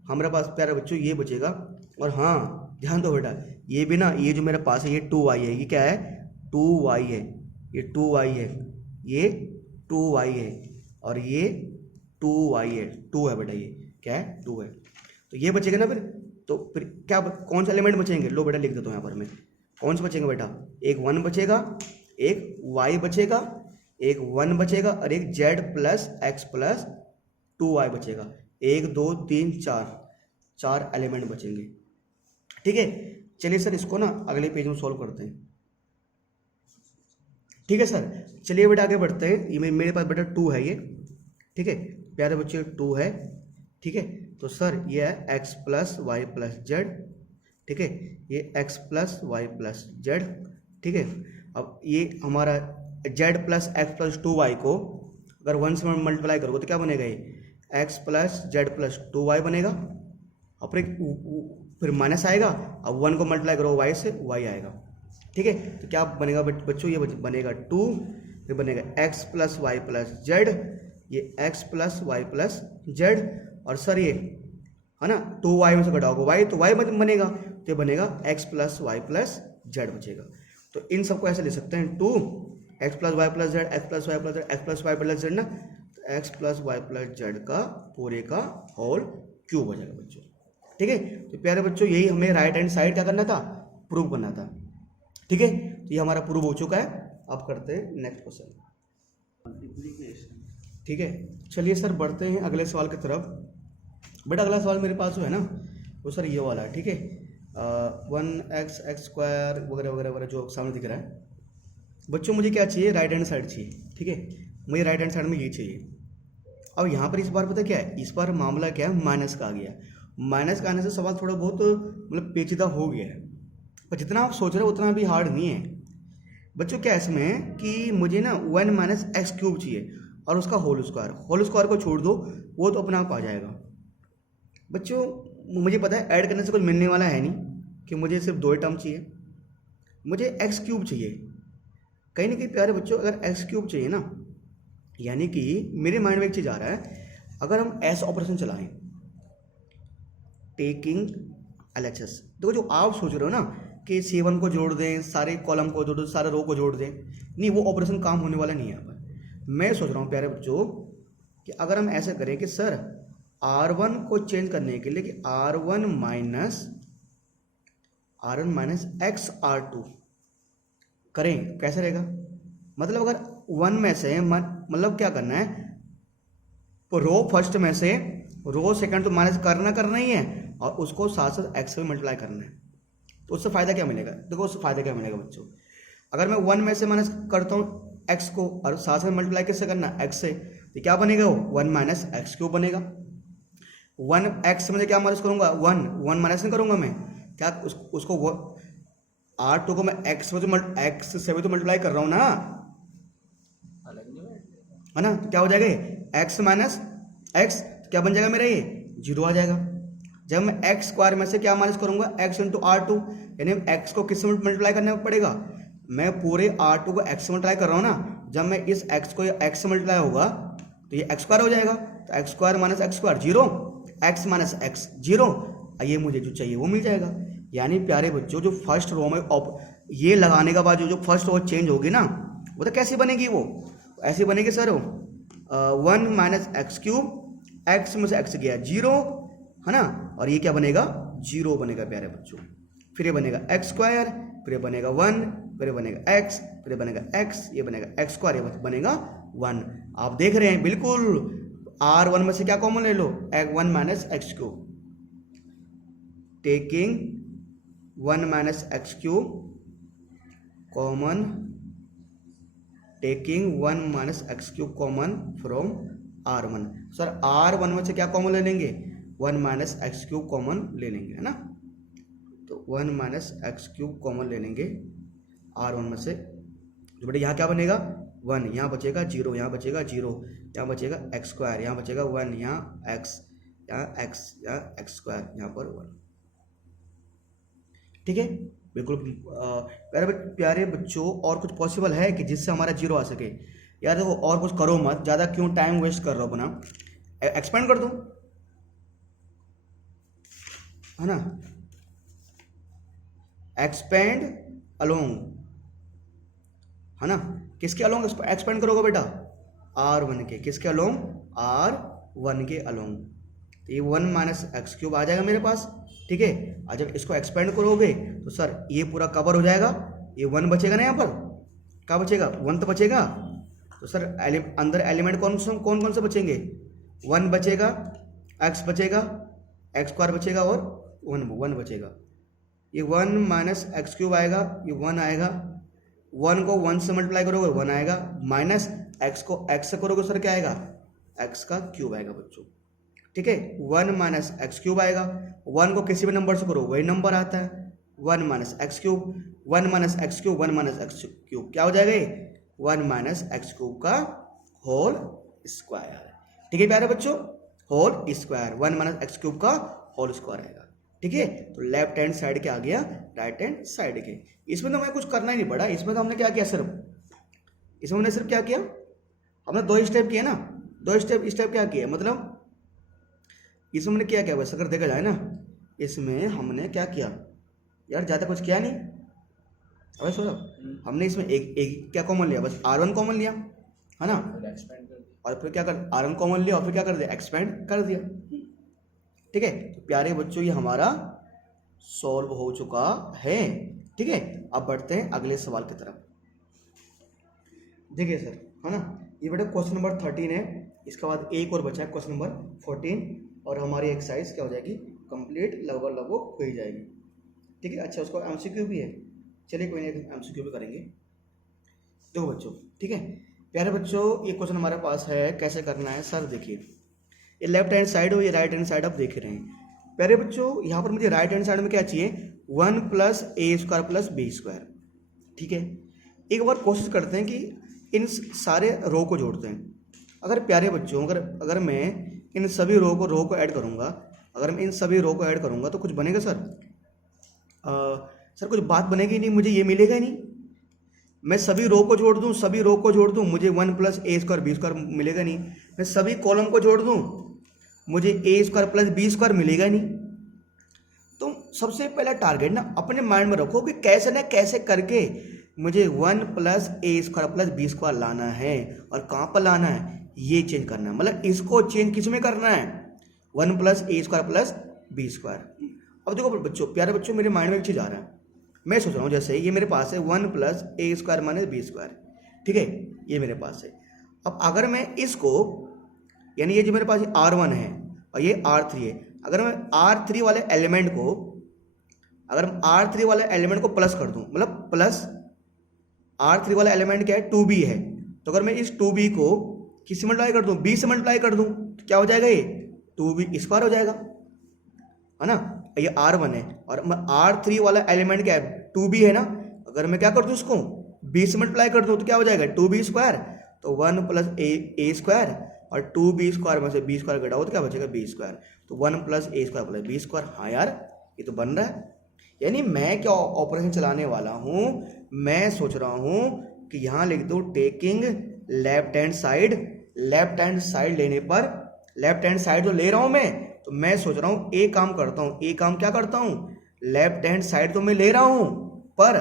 हमारे पास प्यारे बच्चों ये बचेगा। और हाँ ध्यान दो बेटा, ये भी ना, ये जो मेरे पास है ये 2y है, ये क्या है 2y है, ये 2y है, ये 2y है, और ये 2y है, 2 है बेटा, ये क्या है 2 है। तो ये बचेगा ना फिर, तो फिर क्या कौन सा एलिमेंट बचेंगे, लो बेटा लिख देता हूँ यहाँ पर मैं, कौन से बचेंगे बेटा, एक 1 बचेगा, एक y बचेगा, एक 1 बचेगा, और एक z plus X plus 2y बचेगा। 1 2 3 4 एलिमेंट बचेंगे, ठीक है। चलिए सर इसको ना अगले पेज में सॉल्व करते हैं, ठीक है सर। चलिए बेटा आगे बढ़ते हैं, ये मेरे पास बेटा 2 है ये, ठीक है प्यारे बच्चे 2 है, ठीक है। तो सर ये है x plus Y plus Z, ठीक है, ये x plus Y plus Z, ठीक है। अब ये हमारा z plus X plus 2y को अगर 1 से मल्टीप्लाई करोगे तो क्या बनेगा, ये x plus Z plus 2y बनेगा, और फिर माइनस आएगा, अब 1 को मल्टीप्लाई करो y से, y आएगा, ठीक है। तो क्या बनेगा बच्चों, ये बनेगा 2, फिर बनेगा x plus Y plus Z, ये x plus Y plus Z, और सर ये है ना 2y में से घटाओगे y, तो y बनेगा, तो ये बनेगा x plus Y plus Z बचेगा। तो इन सबको ऐसे ले सकते हैं 2 x plus Y plus Z, X plus Y plus Z, X plus Y plus Z ना, तो X plus Y plus Z का पूरे का होल क्यूब हो जाएगा बच्चों, ठीक है। तो प्यारे बच्चों यही हमें राइट हैंड साइड क्या करना था, प्रूव करना था, ठीक है। तो ये हमारा प्रूव हो चुका है। अब करते हैं नेक्स्ट क्वेश्चन, ठीक है। चलिए सर बढ़ते हैं अगले सवाल की तरफ। बेटा अगला सवाल मेरे पास जो है ना, वो सर ये वाला है, ठीक है, 1x एक्स स्क्वायर वगैरह वगैरह वगैरह जो सामने दिख रहा है। बच्चों मुझे क्या चाहिए, राइट हैंड साइड चाहिए, ठीक है, मुझे राइट हैंड साइड में ये चाहिए। अब यहाँ पर इस बार पता क्या है, इस बार मामला क्या है, माइनस का आ गया। माइनस का आने से सवाल थोड़ा बहुत मतलब पेचीदा हो गया है, पर जितना आप सोच रहे हो उतना भी हार्ड नहीं है बच्चों। क्या इसमें कि मुझे ना 1 माइनस एक्स क्यूब चाहिए और उसका होल स्क्वायर को छोड़ दो, वो तो अपने आप आ जाएगा बच्चों। मुझे पता है ऐड करने से कुछ मिलने वाला है नहीं, कि मुझे सिर्फ 2 ही टर्म चाहिए, मुझे एक्स क्यूब चाहिए। कहीं ना कहीं प्यारे बच्चों अगर एक्स क्यूब चाहिए ना, यानी कि मेरे माइंड में एक चीज़ आ रहा है, अगर हम ऐसा ऑपरेशन चलाएं टेकिंग LHS, देखो जो आप सोच रहे हो ना कि C1 को जोड़ दें, सारे कॉलम को जोड़ दें, सारे रो को जोड़ दें, नहीं वो ऑपरेशन काम होने वाला नहीं है यहाँ पर। मैं सोच रहा हूँ प्यारे बच्चों कि अगर हम ऐसा करें कि सर R1 को चेंज करने के लिए कि R1 माइनस एक्स R2 करें, कैसे रहेगा। मतलब अगर 1 में से मतलब क्या करना है, रो फर्स्ट में से रो सेकंड तो माइनस करना ही है, और उसको साथ साथ एक्स से मल्टीप्लाई करना है। तो उससे फ़ायदा क्या मिलेगा, देखो उससे फ़ायदा क्या मिलेगा बच्चों, अगर मैं 1 में से माइनस करता हूँ एक्स को, और साथ में मल्टीप्लाई किससे करना, एक्स से, तो क्या बनेगा वो 1 माइनस एक्स क्यूब बनेगा। 1 एक्स में क्या माइनस करूंगा, 1 माइनस नहीं करूंगा मैं, क्या उसको R2 को मैं एक्स में तो एक्स से भी तो मल्टीप्लाई कर रहा हूँ ना, अलग नहीं बैठते। है ना, तो क्या हो जाएगा एक्स माइनस एक्स, तो क्या बन जाएगा मेरा ये 0 आ जाएगा। जब मैं एक्स स्क्वायर में से क्या माइनस करूंगा, एक्स इंटू R2, यानी एक्स को किससे मल्टीप्लाई करना पड़ेगा, मैं पूरे R2 को एक्स से मल्टीप्लाई कर रहा हूँ ना, जब मैं इस एक्स को एक्स से मल्टीप्लाई होगा तो ये एक्स स्क्वायर हो जाएगा, तो x square minus x square 0, x minus x 0, ये मुझे जो चाहिए वो मिल जाएगा। यानी प्यारे बच्चों जो फर्स्ट रो में ये लगाने के बाद जो फर्स्ट रो चेंज होगी ना, वो तो कैसी बनेगी, वो ऐसी बनेगी sir, 1 minus X cube, x में से एक्स गया 0, है ना, और ये क्या बनेगा 0 बनेगा प्यारे बच्चों। फिर ये बनेगा एक्स स्क्वायर, फिर ये बनेगा 1, फिर ये बनेगा एक्स, फिर ये बनेगा एक्स, ये बनेगा एक्स स्क्वायर, ये बनेगा 1। आप देख रहे हैं बिल्कुल, R1 में से क्या कॉमन ले लो, 1 minus X cube, taking 1 minus X cube common, taking 1 minus X cube common from R1। Sir R1 में से क्या कॉमन ले लेंगे, 1 माइनस एक्स क्यूब कॉमन ले लेंगे, है ना, तो 1 माइनस एक्स क्यूब कॉमन ले लेंगे R1 में से, तो बेटा यहाँ क्या बनेगा 1, यहाँ बचेगा 0, यहाँ बचेगा 0, यहाँ बचेगा एक्स स्क्वायर, यहाँ बचेगा 1, यहाँ एक्स, यहाँ एक्स, यहाँ एक्स स्क्वायर, यहाँ पर 1। ठीक है, बिल्कुल प्यारे बच्चों, और कुछ पॉसिबल है कि जिससे हमारा 0 आ सके, यार देखो और कुछ करो मत, ज़्यादा क्यों टाइम वेस्ट कर रहे हो अपना, एक्सपेंड कर दो, है ना, एक्सपेंड अलोंग, है ना, किसके अलोंग एक्सपेंड करोगे बेटा, R1 के, किसके अलोंग, R1 के अलोंग, तो ये 1 माइनस एक्स क्यूब आ जाएगा मेरे पास। ठीक है, और जब इसको एक्सपेंड करोगे तो सर ये पूरा कवर हो जाएगा, ये 1 बचेगा ना, यहाँ पर क्या बचेगा, 1 तो बचेगा, तो सर अंदर एलिमेंट कौन कौन से बचेंगे, 1 बचेगा, एक्स बचेगा, एक्स स्क्वायर बचेगा, और 1 बचेगा, ये 1 माइनस एक्स क्यूब आएगा, ये 1 आएगा, 1 को 1 से मल्टीप्लाई करोगे 1 आएगा, माइनस एक्स को एक्स से करोगे सर क्या आएगा, एक्स का क्यूब आएगा बच्चों। ठीक है, 1 माइनस एक्स क्यूब आएगा, 1 को किसी भी नंबर से करो वही नंबर आता है, 1 minus X cube, 1 minus X cube, 1 minus X cube क्या हो जाएगा ये, 1 माइनस एक्स क्यूब का होल स्क्वायर। ठीक है प्यारे बच्चों, whole square, 1 minus X cube का होल स्क्वायर आएगा। ठीक है, तो लेफ्ट हैंड साइड के आ गया राइट हैंड साइड के, इसमें तो हमें कुछ करना ही नहीं पड़ा, इसमें तो हमने क्या किया, इसमें हमने सिर्फ क्या किया, हमने 2 स्टेप किए ना, 2 स्टेप क्या किया, मतलब इसमें हमने क्या वैसे अगर देखा जाए ना, इसमें हमने क्या किया यार, ज़्यादा कुछ किया नहीं, अबे सौरभ हमने इसमें एक क्या कॉमन लिया, बस R1 कॉमन लिया, है ना, एक्सपेंड कर दिया, और फिर क्या कर, R1 कॉमन लिया और फिर क्या कर दिया, एक्सपेंड कर दिया। ठीक है, तो प्यारे बच्चों ये हमारा सॉल्व हो चुका है। ठीक है, अब बढ़ते हैं अगले सवाल की तरफ। देखिए सर, है ना, ये बेटा क्वेश्चन नंबर 13 है, इसके बाद एक और बचा है क्वेश्चन नंबर 14, और हमारी एक्सरसाइज क्या हो जाएगी, कंप्लीट लगभग हो ही जाएगी। ठीक है, अच्छा उसको एमसीक्यू भी है, चलिए कोई नहीं एमसीक्यू भी करेंगे। देखो बच्चों, ठीक है प्यारे बच्चों, ये क्वेश्चन हमारे पास है, कैसे करना है सर, देखिए ये लेफ्ट हैंड साइड हो, ये राइट हैंड साइड आप देख रहे हैं। प्यारे बच्चों यहाँ पर मुझे राइट हैंड साइड में क्या चाहिए, 1 plus A square plus B square. ठीक है, एक बार कोशिश करते हैं कि इन सारे रो को जोड़ते हैं। अगर प्यारे बच्चों अगर मैं इन सभी रो को ऐड करूँगा, अगर मैं इन सभी रो को ऐड करूँगा तो कुछ बनेगा सर, सर कुछ बात बनेगी नहीं, मुझे ये मिलेगा ही नहीं। मैं सभी रो को जोड़ दूँ मुझे 1 plus A square B square मिलेगा नहीं। मैं सभी कॉलम को जोड़ दूँ मुझे ए स्क्वायर प्लस बी स्क्वायर मिलेगा नहीं। तो सबसे पहला टारगेट ना अपने माइंड में रखो कि कैसे ना कैसे करके मुझे 1 plus A square plus B square लाना है, और कहाँ पर लाना है, ये चेंज करना है, मतलब इसको चेंज किस में करना है, 1 plus A square plus B square. अब देखो बच्चों, प्यारे बच्चों, मेरे माइंड में एक चीज़ आ रहा है, मैं सोच रहा हूँ जैसे ये मेरे पास है 1 plus A square minus B square. ठीक है, ये मेरे पास है। अब अगर मैं इसको, यानी ये जो मेरे पास R1 है और ये R3 है, अगर मैं R3 वाले एलिमेंट को प्लस कर दूं, मतलब प्लस R3 वाला एलिमेंट क्या है, 2b है, तो अगर मैं इस 2b को किससे मल्टीप्लाई कर दूं, b से मल्टीप्लाई कर दूं, तो क्या हो जाएगा, ये 2b स्क्वायर हो जाएगा, है ना। ये R1 है और R3 वाला एलिमेंट क्या है, 2b है ना। अगर मैं क्या कर दूं, इसको b से मल्टीप्लाई कर दूं तो क्या हो जाएगा, 2b स्क्वायर, तो 1 प्लस ए स्क्वायर, और 2b स्क्वायर में से b स्क्वायर घटाओ तो क्या बचेगा, b स्क्वायर, तो 1 plus A square plus b square. हाँ यार, ये तो बन रहा है। यानी मैं क्या ऑपरेशन चलाने वाला हूं, मैं सोच रहा हूं कि यहां लिख दो taking left hand side. Left hand side लेने पर, लेफ्ट हैंड साइड जो ले रहा हूं मैं, तो मैं सोच रहा हूं एक काम करता हूं, एक काम क्या करता हूं, लेफ्ट हैंड साइड तो मैं ले रहा हूं, पर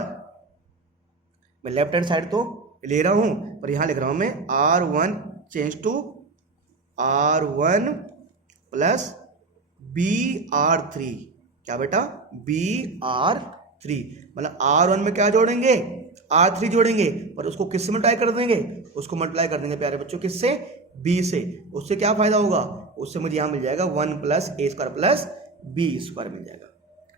मैं लेफ्ट हैंड साइड तो ले रहा हूं, पर यहां लिख रहा हूं मैं R1 change to R1 plus BR3। क्या बेटा, BR3, मतलब R1 में क्या जोड़ेंगे, R3 जोड़ेंगे, पर उसको किससे मल्टीप्लाई कर देंगे, उसको मल्टीप्लाई कर देंगे प्यारे बच्चों, किससे, B से। उससे क्या फायदा होगा, उससे मुझे यहाँ मिल जाएगा 1 plus A square plus B square मिल जाएगा।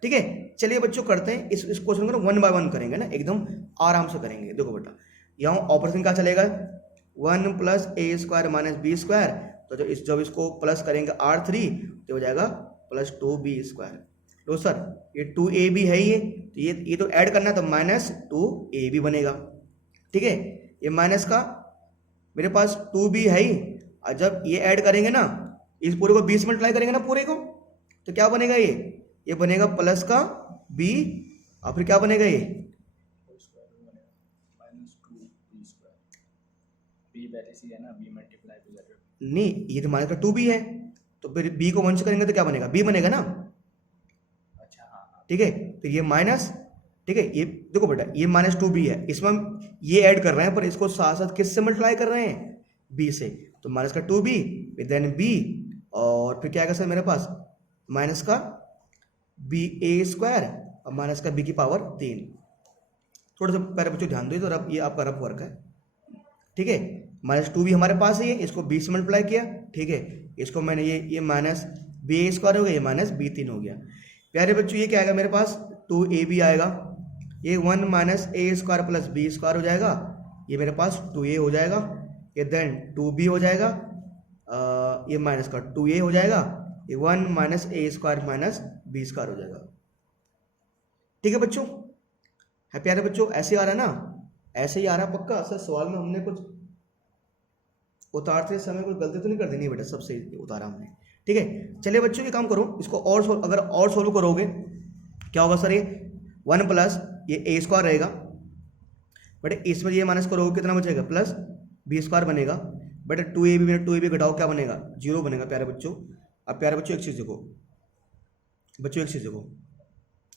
ठीक है, चलिए बच्चों करते हैं इस क्वेश्चन को, 1 बाय 1 करेंगे ना, एकदम आराम से करेंगे। देखो बेटा, यहाँ ऑपरेशन क्या चलेगा, 1 plus A square minus B square, तो जब इसको प्लस करेंगे R3 तो हो जाएगा प्लस 2b स्क्वायर। लो सर, ये 2ab है, ये तो ऐड करना है, तो माइनस 2ab बनेगा। ठीक है, ये माइनस का मेरे पास 2b है ही, और जब ये ऐड करेंगे ना, इस पूरे को 20 मल्टीप्लाई करेंगे ना पूरे को, तो क्या बनेगा, ये बनेगा प्लस का b, और फिर क्या बनेगा, ये नहीं, ये तो माइनस का 2b है, तो फिर b को 1 से करेंगे तो क्या बनेगा, b बनेगा ना। अच्छा हाँ, ठीक है, फिर ये माइनस, ठीक है, ये देखो बेटा, ये माइनस 2b है, इसमें हम ये ऐड कर रहे हैं, पर इसको साथ साथ किससे मल्टीप्लाई कर रहे हैं, b से, तो माइनस का 2b फिर देन b, और फिर क्या आएगा सर मेरे पास, माइनस का b a स्क्वायर और माइनस का b की पावर 3। थोड़ा सा पहले बच्चों ध्यान दो, तो रफ, ये आपका रफ वर्क है। ठीक है, माइनस 2b हमारे पास है, ये इसको b से मल्टीप्लाई किया। ठीक है, इसको मैंने ये माइनस b a स्क्वायर हो गया, ये माइनस b3 हो गया। प्यारे बच्चों, ये क्या आएगा मेरे पास, 2ab आएगा, ये 1 minus A square plus B square हो जाएगा, ये मेरे पास 2a हो जाएगा, ये देन 2b हो जाएगा, ये माइनस का 2a हो जाएगा, ये 1 minus A square minus B square हो जाएगा। ठीक है बच्चों, है प्यारे बच्चों, ऐसे आ रहा है ना, ऐसे ही आ रहा है पक्का। सर सवाल में हमने कुछ उतारते समय कोई गलती तो नहीं कर देनी बेटा, सब सही उतारा हमने। ठीक है, चलिए बच्चों ये काम करो, इसको और अगर और सोल्व करोगे क्या होगा सर, ये 1 प्लस ये ए स्क्वायर रहेगा, बट इसमें ये माइनस करोगे कितना बचेगा, प्लस बी स्क्वायर बनेगा, बट 2ab में 2ab घटाओ क्या बनेगा, 0 बनेगा प्यारे बच्चों। अब प्यारे बच्चों एक चीज़ देखो, बच्चों एक चीज़ देखो,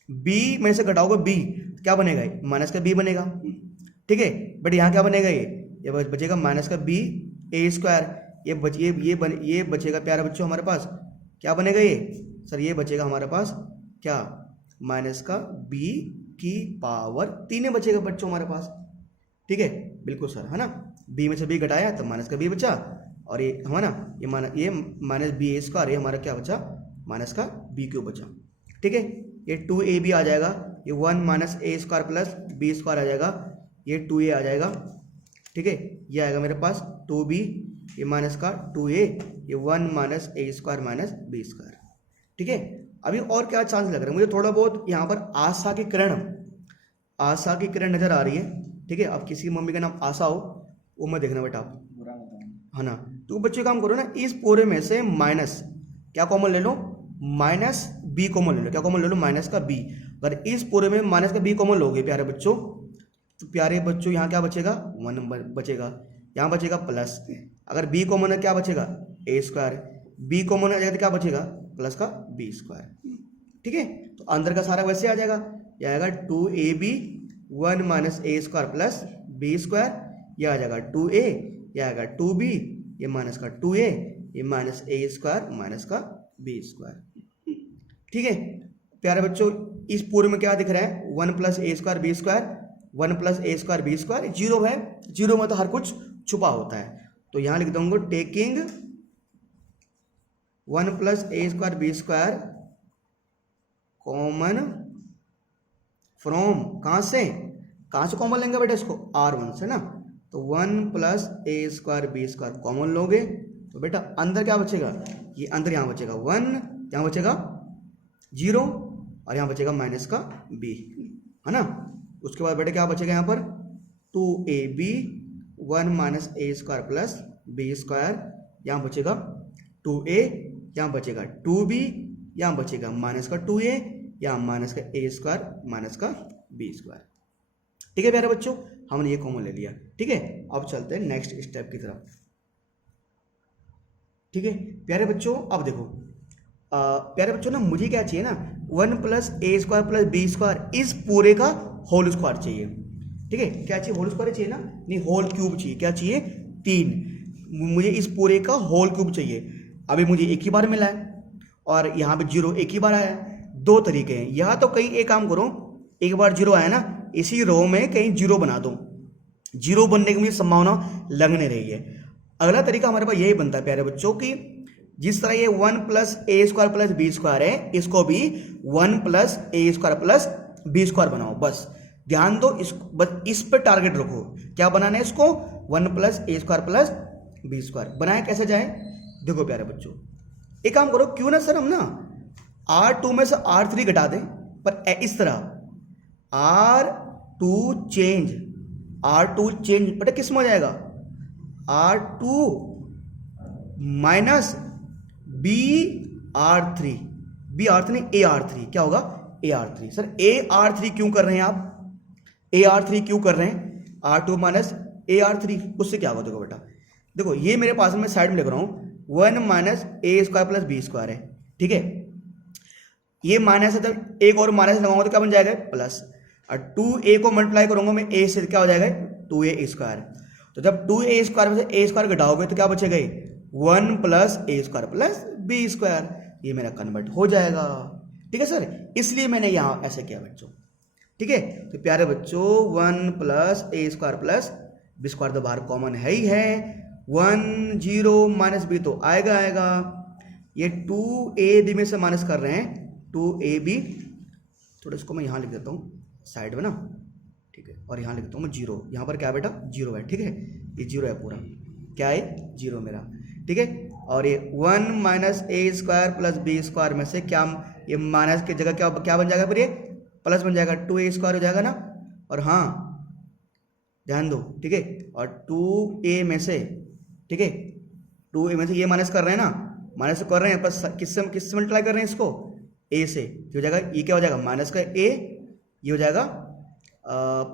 b में से घटाओगे b, क्या बनेगा, माइनस का b बनेगा। ठीक है, बट यहाँ क्या बनेगा, ये बचेगा माइनस का b ए स्क्वायर, ये बचेगा प्यारे बच्चों हमारे पास, क्या बनेगा ये सर, ये बचेगा हमारे पास क्या, माइनस का b की पावर 3 बचेगा बच्चों हमारे पास। ठीक है, बिल्कुल सर, है ना, b में से b घटाया तो माइनस का b बचा, और ये हमारा ये माइनस बी ए स्क्वायर, ये हमारा क्या बचा, माइनस का b क्यूब बचा। ठीक है, ये 2ab आ जाएगा, ये 1 minus A square plus B square आ जाएगा, ये 2a आ जाएगा। ठीक है, ये आएगा मेरे पास 2b, ये माइनस का 2a, ये 1 minus A square minus B square. ठीक है, अभी और क्या चांस लग रहा है मुझे, थोड़ा बहुत यहाँ पर आशा की किरण नजर आ रही है। ठीक है, अब किसी की मम्मी का नाम आशा हो, वो मैं देखना बेटा आप, बुरा मत मानो। है ना, तो बच्चे काम करो ना, इस पूरे में से माइनस क्या कॉमन ले लो, माइनस बी कॉमन ले लो, क्या कॉमन ले लो, माइनस का बी। अगर इस पूरे में माइनस का बी कॉमन लोगे प्यारे बच्चों, तो प्यारे बच्चों यहाँ क्या बचेगा, 1 बचेगा, यहाँ बचेगा प्लस, अगर b कॉमन है क्या बचेगा, ए स्क्वायर, b कॉमन आ जाएगा तो क्या बचेगा, प्लस का b स्क्वायर। ठीक है, तो अंदर का सारा वैसे आ जाएगा, यह आएगा 2ab 1 minus A square plus B square, यह आ जाएगा 2a, यह आएगा 2b, ये माइनस का 2a, ये माइनस ए स्क्वायर माइनस का बी स्क्वायर। ठीक है प्यारे बच्चों, इस पूरे में क्या दिख रहा है, 1 plus A square B square, 1 plus A square B square, 0 है, 0 में तो हर कुछ छुपा होता है, तो यहां लिख दूंगा taking 1 plus A square B square common from, कहां से कॉमन लेंगे बेटा इसको, R1 से ना, तो 1 plus A square B square common लोगे तो बेटा अंदर क्या बचेगा, ये अंदर यहाँ बचेगा 1, यहाँ बचेगा 0 और यहाँ बचेगा माइनस का b, है ना। उसके बाद बेटा क्या बचेगा यहाँ पर 2ab 1 minus A square plus B square, यहाँ बचेगा 2a, यहाँ बचेगा 2b, यहाँ बचेगा माइनस का 2a, यहाँ माइनस का ए स्क्वायर माइनस का बी स्क्वायर। ठीक है प्यारे बच्चों, हमने ये कॉमन ले लिया। ठीक है, अब चलते हैं नेक्स्ट स्टेप की तरफ। ठीक है प्यारे बच्चों, अब देखो प्यारे बच्चों ना, मुझे क्या चाहिए ना 1 plus A square plus B square इस पूरे का होल स्क्वायर चाहिए। ठीक है, क्या चाहिए, होल स्क्वायर चाहिए ना, नहीं होल क्यूब चाहिए। क्या चाहिए, 3, मुझे इस पूरे का होल क्यूब चाहिए। अभी मुझे एक ही बार मिला है और यहाँ पे 0 एक ही बार आया है। 2 तरीके हैं, यहाँ तो कहीं एक काम करो, एक बार 0 आया ना, इसी रो में कहीं 0 बना दो, 0 बनने की मुझे संभावना लग नहीं रही है। अगला तरीका हमारे पास यही बनता है प्यारे बच्चों की, जिस तरह ये 1 plus A square plus B square है, इसको भी 1 plus A square plus B square बनाओ। बस ध्यान दो, बस इस पे टारगेट रखो, क्या बनाना है इसको, 1 plus A square plus B square. बनाए कैसे जाए, देखो प्यारे बच्चों, एक काम करो, क्यों ना सर हम ना R2 में से R3 घटा दें, पर इस तरह R2 चेंज, R2 चेंज बेटा किस में हो जाएगा, R2 माइनस BR3, BR3 नहीं AR3, क्या होगा AR3। सर AR3 क्यों कर रहे हैं आप, AR3 क्यों कर रहे हैं, R2 माइनस AR3, उससे क्या होगा, देखो बेटा, देखो ये मेरे पास में साइड में लिख रहा हूं 1 minus A square plus B square है। ठीक है, ये माइनस है, जब एक और माइनस लगाऊंगा तो क्या बन जाएगा, प्लस, और 2a को मल्टीप्लाई करूंगा मैं a से, क्या हो जाएगा 2a स्क्वायर। तो जब 2a स्क्वायर में से a स्क्वायर घटाओगे तो क्या बचेगा, 1 plus A square plus B square, ये मेरा कन्वर्ट हो जाएगा। ठीक है सर, इसलिए मैंने यहाँ ऐसे किया बच्चों। ठीक है, तो प्यारे बच्चों 1 plus A square plus B square तो बाहर कॉमन है ही है, 1 0 माइनस बी तो आएगा आएगा, ये 2ab में से माइनस कर रहे हैं 2ab, थोड़ा इसको मैं यहाँ लिख देता हूँ साइड में ना। ठीक है, और यहाँ लिख देता हूँ मैं 0, यहाँ पर क्या है बेटा 0 है। ठीक है, ये 0 है पूरा, क्या है 0 मेरा। ठीक है, और ये 1 minus A square plus B square में से क्या, ये माइनस की जगह क्या क्या बन जाएगा, फिर ये प्लस बन जाएगा, 2a स्क्वायर हो जाएगा ना। और हाँ ध्यान दो, ठीक है, और 2a में से, ठीक है 2a में से ये माइनस कर रहे हैं ना, माइनस कर रहे हैं, प्लस किससे मल्टीप्लाई कर रहे हैं इसको, a से, ये हो जाएगा, ये क्या हो जाएगा माइनस का a, ये हो जाएगा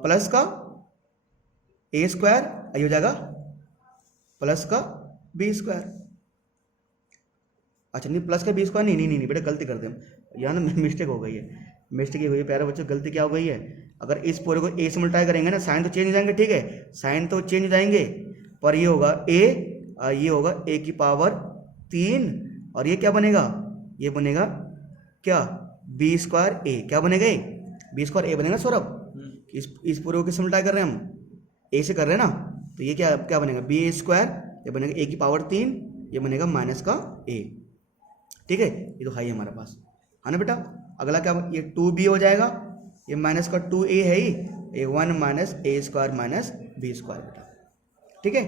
प्लस का a स्क्वायर, ये हो जाएगा प्लस का b स्क्वायर। अच्छा नहीं, प्लस का b स्क्वायर नहीं बेटा, गलती कर दें यहाँ ना, मिस्टेक हो गई है, मिस्टेक ये हुई है प्यारे बच्चों, गलती क्या हो गई है, अगर इस पूरे को a से मल्टीप्लाई करेंगे ना, साइन तो चेंज हो जाएंगे। ठीक है, साइन तो चेंज हो जाएंगे, पर ये होगा a, ये होगा a की पावर 3, और ये क्या बनेगा, ये बनेगा क्या b स्क्वायर a, क्या बनेगा b स्क्वायर a बनेगा सौरभ। इस पूरे को किससे मल्टीप्लाई कर रहे हैं हम, a से कर रहे हैं ना, तो ये क्या क्या बनेगा b स्क्वायर, ये बनेगा a की पावर 3, ये बनेगा माइनस का a। ठीक है, ये तो है ही हमारे पास, है ना बेटा। अगला क्या, ये 2b हो जाएगा, ये माइनस का 2a है ही, ये 1 minus A square minus B square बेटा। ठीक है,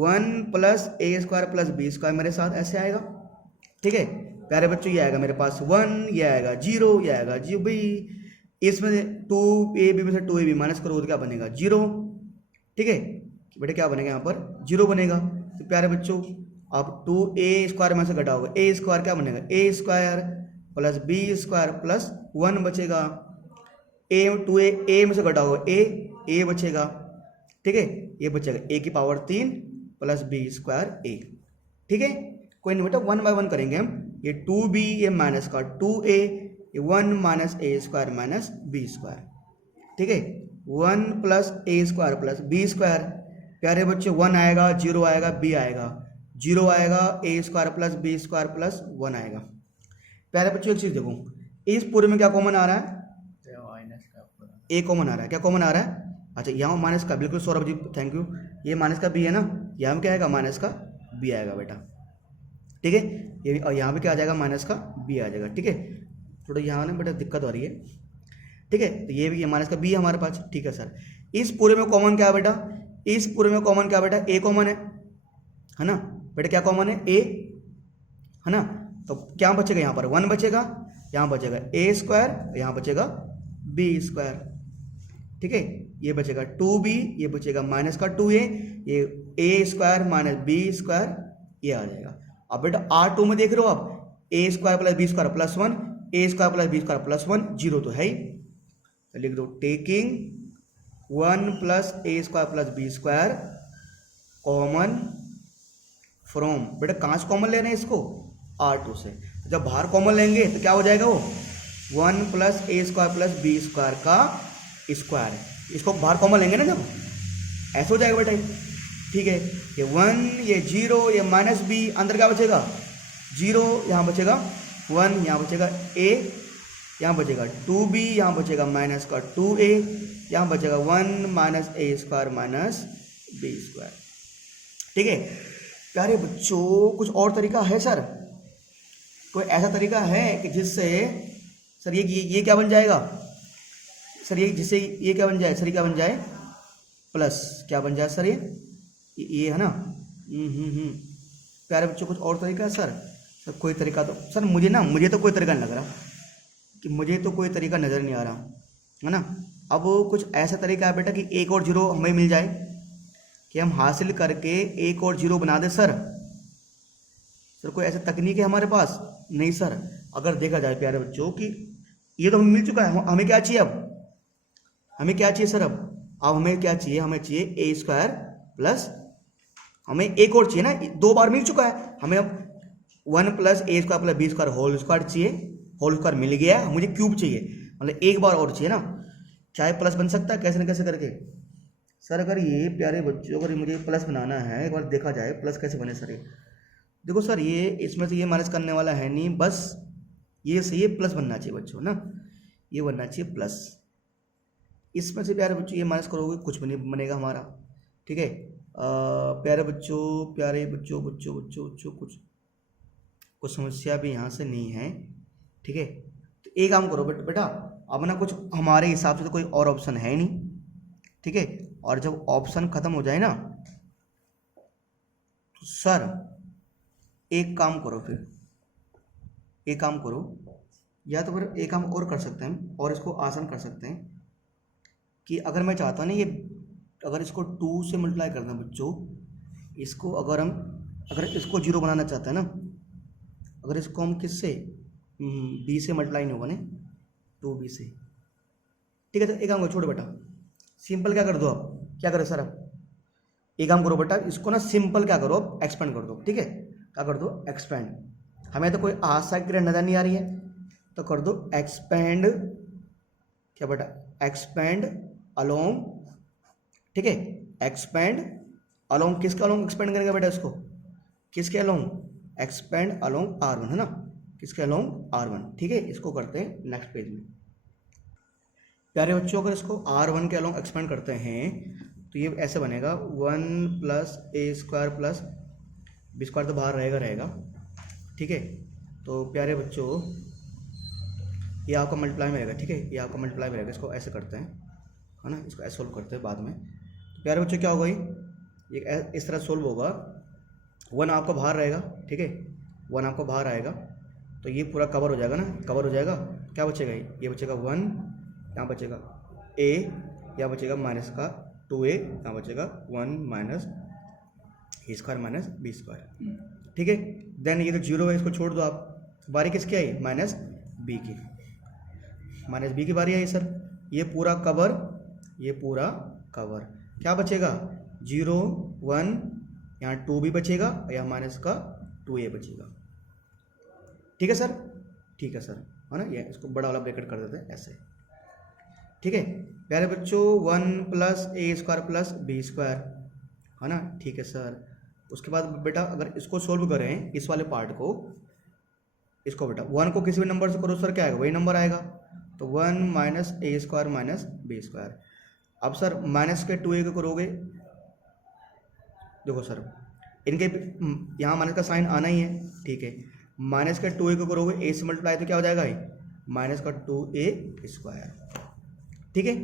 1 plus A square plus B square मेरे साथ ऐसे आएगा। ठीक है प्यारे बच्चों, ये आएगा मेरे पास 1, ये आएगा 0, ये आएगा 0 b, इसमें से 2ab में से 2ab माइनस करो तो क्या बनेगा 0। ठीक है बेटा, क्या बनेगा यहाँ पर 0 बनेगा। तो प्यारे बच्चों आप 2a स्क्वायर में से घटाओगे, a स्क्वायर क्या बनेगा a square plus b square plus 1 बचेगा, a में से घटाओगे a बचेगा। ठीक है, ये बचेगा a की power 3 plus b square a। ठीक है, कोई नहीं बेटा, 1 बाय 1 करेंगे हम, ये 2b, ये माइनस का 2a, ये 1 minus A square minus B square. ठीक है, 1 plus A square plus B square, प्यारे बच्चे 1 आएगा, 0 आएगा, b आएगा, 0 आएगा, A square plus B square plus 1 आएगा। प्यारे बच्चों एक चीज देखो, इस पूरे में क्या कॉमन आ रहा है, ए कॉमन आ रहा है, क्या कॉमन आ रहा है, अच्छा यहाँ माइनस का, बिल्कुल सौरभ जी थैंक यू, ये माइनस का बी है ना, यहाँ में क्या आएगा माइनस का बी आएगा बेटा। ठीक है, ये और यहाँ पे क्या आ जाएगा माइनस का बी आ जाएगा। ठीक है, थोड़ा यहाँ ना बेटा दिक्कत हो रही है। ठीक है, तो ये भी माइनस का बी है हमारे पास। ठीक है सर, इस पूरे में कॉमन क्या है बेटा, इस पूरे में कॉमन क्या बेटा, ए कॉमन है ना बेटा, क्या कॉमन है, ए है ना। तो क्या बचेगा यहाँ पर, 1 बचेगा, यहाँ बचेगा ए स्क्वायर, यहाँ बचेगा बी स्क्वायर, ठीक है। ये बचेगा 2b, ये बचेगा माइनस का 2a, ये ए स्क्वायर माइनस बी स्क्वायर, ये आ जाएगा। अब बेटा R2 में देख रहे हो आप, A square plus B square plus 1, A square plus B square plus 1, 0 तो है ही, तो लिख दो taking 1 plus A square plus B square common from, बेटा कहाँ से कॉमन ले रहे हैं इसको, R2 से। जब बाहर कॉमन लेंगे तो क्या हो जाएगा वो, 1 plus A square plus B square का स्क्वायर है, इसको बाहर कॉमन लेंगे ना जब, ऐसा हो जाएगा बेटा, ठीक है। ये 1, ये 0, ये माइनस बी, अंदर क्या बचेगा 0, यहाँ बचेगा 1, यहाँ बचेगा a, यहाँ बचेगा 2b, यहाँ बचेगा माइनस का 2a, यहाँ बचेगा 1 minus A square minus B square, ठीक है। प्यारे बच्चों कुछ और तरीका है सर, कोई ऐसा तरीका है कि जिससे सर ये क्या बन जाएगा सर, ये जिससे ये क्या बन जाए सर, ये क्या बन जाए प्लस, क्या बन जाए सर, ये है ना। प्यारे बच्चों कुछ और तरीका है सर, कोई तरीका तो सर मुझे तो कोई तरीका नहीं लग रहा, कि मुझे तो कोई तरीका नज़र नहीं आ रहा है ना। अब कुछ ऐसा तरीका है बेटा कि 1 और 0 हमें मिल जाए, कि हम हासिल करके 1 और 0 बना दे सर कोई ऐसा तकनीक है हमारे पास, नहीं सर। अगर देखा जाए प्यारे बच्चों कि ये तो हमें मिल चुका है, हमें क्या चाहिए, अब हमें क्या चाहिए सर, अब हमें क्या चाहिए, हमें चाहिए ए स्क्वायर प्लस, हमें एक और चाहिए ना, 2 बार मिल चुका है हमें, अब 1 plus A square plus B square whole square चाहिए, होल स्क्वायर मिल गया, मुझे क्यूब चाहिए, मतलब एक बार और चाहिए ना, चाहे प्लस बन सकता है कैसे न कैसे करके। सर अगर ये प्यारे बच्चों अगर मुझे प्लस बनाना है, एक बार देखा जाए प्लस कैसे बने सर, ये देखो सर, ये इसमें से ये माइनस करने वाला है नहीं, बस ये से ये प्लस बनना चाहिए बच्चों ना, ये बनना चाहिए प्लस, इसमें से प्यारे बच्चों ये माइनस करोगे कुछ भी नहीं बनेगा हमारा, ठीक है। प्यारे बच्चों कुछ समस्या भी यहाँ से नहीं है, ठीक है। तो एक काम करो बेटा, अब ना कुछ हमारे हिसाब से तो कोई और ऑप्शन है नहीं, ठीक है। और जब ऑप्शन खत्म हो जाए ना तो सर एक काम करो, फिर एक काम करो, या तो फिर एक काम और कर सकते हैं और इसको आसान कर सकते हैं, कि अगर मैं चाहता हूँ ना, ये अगर इसको 2 से मल्टीप्लाई करना बच्चों, इसको अगर इसको 0 बनाना चाहते हैं ना, अगर इसको हम किससे b से मल्टीप्लाई नहीं होगा ना, 2b से, ठीक है। तो एक काम करो छोड़ो बेटा, सिंपल क्या कर दो, आप क्या करो सर, आप एक काम करो बेटा, इसको ना सिंपल क्या करो, आप एक्सपेंड कर दो, ठीक है। क्या कर दो, एक्सपेंड, हमें तो कोई आशा की नज़र नहीं आ रही है, तो कर दो एक्सपेंड, क्या बेटा, एक्सपेंड अलोंग, ठीक है। एक्सपेंड अलोंग, किसके अलोंग एक्सपेंड करेंगे बेटा इसको, किसके अलोंग, एक्सपेंड अलोंग R1 है ना, किसके अलोंग R1, ठीक है। इसको करते हैं नेक्स्ट पेज में। प्यारे बच्चों अगर इसको R1 के अलोंग एक्सपेंड करते हैं तो ये ऐसे बनेगा 1 plus A square plus B square, तो बाहर रहेगा, ठीक है। तो प्यारे बच्चों ये आपका मल्टीप्लाई में रहेगा, ठीक है, ये आपका मल्टीप्लाई में रहेगा, इसको ऐसे करते हैं है ना, इसको ऐसे सोल्व करते हैं बाद में। तो प्यारे बच्चों क्या होगा, ये इस तरह सोल्व होगा, 1 आपका बाहर रहेगा, ठीक है, 1 आपका बाहर आएगा, तो ये पूरा कवर हो जाएगा ना, कवर हो जाएगा, क्या बचेगा, ये बचेगा 1, यहाँ बचेगा a, यहाँ बचेगा माइनस का 2a, यहाँ बचेगा 1 minus A square minus B square, ठीक है। देन ये तो 0 है, इसको छोड़ दो आप, बारी किसकी आई, माइनस बी की बारी आई सर, ये पूरा कवर, क्या बचेगा 0 1, यहाँ 2b बचेगा, यहाँ माइनस का 2a बचेगा, ठीक है सर, ठीक है सर, है ना। ये इसको बड़ा वाला ब्रैकेट कर देते हैं ऐसे, ठीक है। प्यारे बच्चों 1 plus A square plus B square, है ना, ठीक है सर। उसके बाद बेटा अगर इसको सोल्व करें, इस वाले पार्ट को, इसको बेटा 1 को किसी भी नंबर से करो सर, क्या आएगा, वही नंबर आएगा, तो 1 minus A square minus B square. अब सर माइनस के 2a को करोगे, देखो सर इनके यहाँ माइनस का साइन आना ही है, ठीक है। माइनस के 2a को करोगे a से मल्टीप्लाई, तो क्या हो जाएगा, माइनस का 2a स्क्वायर, ठीक है,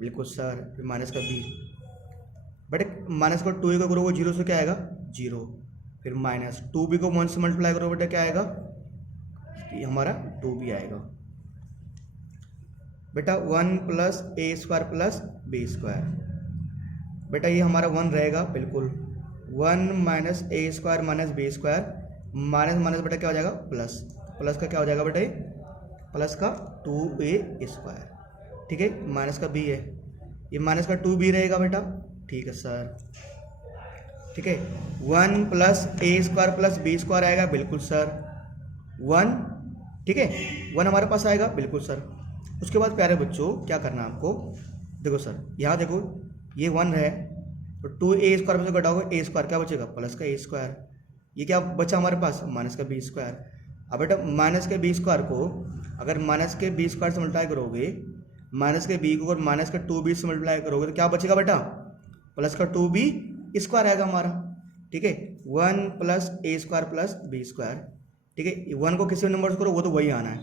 बिल्कुल सर। फिर माइनस का b, बेटे माइनस का 2a को करोगे 0 से क्या आएगा 0, फिर माइनस 2b को 1 से मल्टीप्लाई करोगे बेटा क्या आएगा, ये हमारा 2b आएगा बेटा। 1 plus A square plus B square, बेटा ये हमारा 1 रहेगा बिल्कुल। 1 minus A square minus B square, minus minus बेटा क्या हो जाएगा प्लस, प्लस का क्या हो जाएगा बेटा प्लस का 2a स्क्वायर, ठीक है, माइनस का b है, ये माइनस का 2b रहेगा बेटा, ठीक है सर, ठीक है। 1 plus A square plus B square आएगा बिल्कुल सर 1, ठीक है, 1 हमारे पास आएगा बिल्कुल सर। उसके बाद प्यारे बच्चों क्या करना है आपको, देखो सर यहाँ देखो ये 1 है तो 2a स्क्वायर में से घटाओगे a स्क्वायर क्या बचेगा प्लस का a स्क्वायर, ये क्या बचा हमारे पास माइनस का b स्क्वायर। अब बेटा माइनस के b स्क्वायर को अगर माइनस के b स्क्वायर से मल्टीप्लाई करोगे, माइनस के b को अगर माइनस का 2b से मल्टीप्लाई करोगे तो क्या बचेगा बेटा प्लस का 2b स्क्वायर आएगा हमारा, ठीक है। 1 plus A square plus B square, ठीक है, 1 को किसी भी नंबर से करो वो तो वही आना है,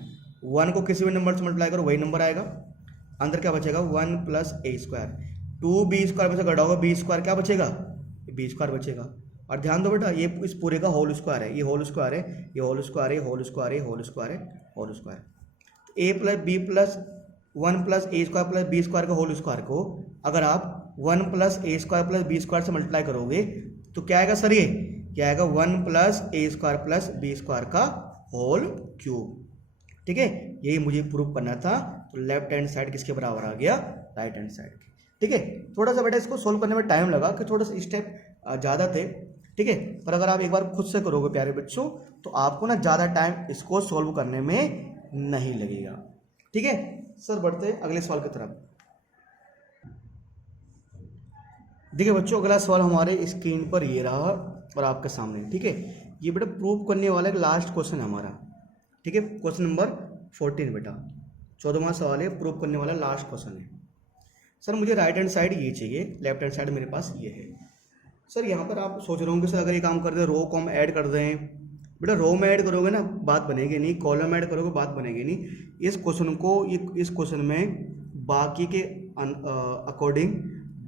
1 को किसी भी नंबर से मल्टीप्लाई करो वही नंबर आएगा, अंदर क्या बचेगा 1 plus A square, 2b square में से घटाओगे b स्क्वायर क्या बचेगा b स्क्वायर बचेगा। और ध्यान दो बेटा ये इस पूरे का होल स्क्वायर है, ये होल स्क्वायर है, ये होल स्क्वायर है, होल स्क्वायर है, होल स्क्वायर है, whole square. A plus B plus 1 plus A square plus B square का होल स्क्वायर को अगर आप 1 plus A square plus B square से मल्टीप्लाई करोगे तो क्या आएगा सर, ये क्या आएगा 1 plus A square plus B square का होल क्यूब, ठीक है। यही मुझे प्रूव करना था, तो लेफ्ट हैंड साइड किसके बराबर आ गया राइट हैंड साइड के, ठीक है। थोड़ा सा बेटा इसको सोल्व करने में टाइम लगा कि थोड़ा सा स्टेप ज़्यादा थे, ठीक है, पर अगर आप एक बार खुद से करोगे प्यारे बच्चों तो आपको ना ज़्यादा टाइम इसको सोल्व करने में नहीं लगेगा, ठीक है। सर बढ़ते हैं अगले सवाल की तरफ। देखिए बच्चों अगला सवाल हमारे स्क्रीन पर ये रहा और आपके सामने, ठीक है। ये बेटा प्रूव करने वाला एक लास्ट क्वेश्चन है हमारा, ठीक है, क्वेश्चन नंबर 14 बेटा 14वां सवाल है, प्रूव करने वाला लास्ट क्वेश्चन है। सर मुझे राइट हैंड साइड ये चाहिए, लेफ्ट हैंड साइड मेरे पास ये है। सर यहाँ पर आप सोच रहे होंगे सर अगर ये काम कर दें रो को हम ऐड कर दें, बेटा रो में ऐड करोगे ना बात बनेगी नहीं, कॉलम में ऐड करोगे बात बनेगी नहीं। इस क्वेश्चन को इस क्वेश्चन में बाकी के अकॉर्डिंग,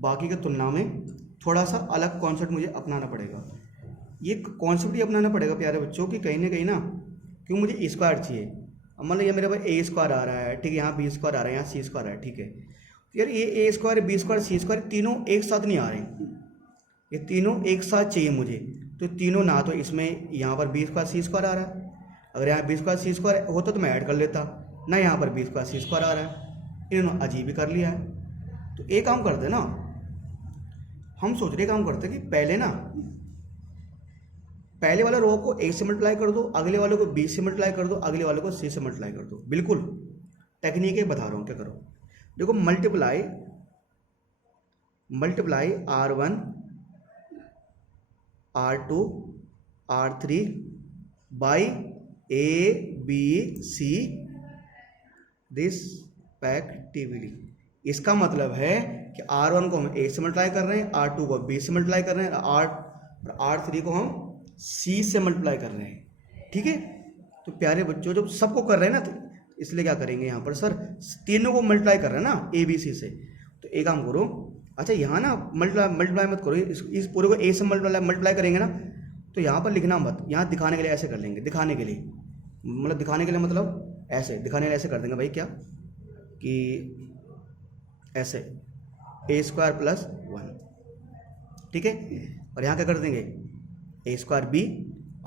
बाकी के तुलना में थोड़ा सा अलग कॉन्सेप्ट मुझे अपनाना पड़ेगा। ये कॉन्सेप्ट ही अपनाना पड़ेगा प्यारे बच्चों की कहीं ना कहीं ना, क्यों मुझे स्क्वायर चाहिए। अब मान लो ये मेरे पास ए स्क्वायर आ रहा है, ठीक है, यहाँ बी स्क्वायर आ रहा है, यहाँ सी स्क्वायर है, ठीक है। यार ये ए स्क्वायर बी स्क्वायर सी स्क्वायर तीनों एक साथ नहीं आ रहे, ये तीनों एक साथ चाहिए मुझे, तो तीनों ना तो इसमें यहाँ पर बी स्क्वायर सी स्क्वायर आ रहा है, अगर यहाँ बी स्क्वायर सी स्क्वायर होता तो मैं ऐड कर लेता ना, यहाँ पर बी स्क्वायर सी स्क्वायर आ रहा है, इन्होंने अजीब ही कर लिया है। तो एक काम करते ना, हम सोच रहे काम करते कि पहले ना पहले वाले रो को ए से मल्टीप्लाई कर दो, अगले वाले को बी से मल्टीप्लाई कर दो, अगले वाले को सी से मल्टीप्लाई कर दो। बिल्कुल टेक्निक बता रहा हूँ क्या करो, देखो multiply R1 R2 R3 by A B C respectively. इसका मतलब है कि R1 को हम ए से मल्टीप्लाई कर रहे हैं, R2 को बी से मल्टीप्लाई कर रहे हैं, R3 को हम सी से मल्टीप्लाई कर रहे हैं, ठीक है। तो प्यारे बच्चों जब सबको कर रहे हैं ना तो इसलिए क्या करेंगे यहाँ पर सर तीनों को मल्टीप्लाई कर रहे हैं ना ए बी सी से, तो एक काम करो, अच्छा यहाँ ना मल्टीप्लाई मत करो, इस पूरे को ए से मल्टीप्लाई करेंगे ना तो यहाँ पर लिखना मत, यहाँ दिखाने के लिए ऐसे कर लेंगे, दिखाने के लिए मतलब दिखाने के लिए मतलब ऐसे दिखाने के लिए ऐसे कर देंगे भाई क्या कि ऐसे ए स्क्वायर प्लस 1, ठीक है। और यहाँ क्या कर देंगे ए स्क्वायर बी,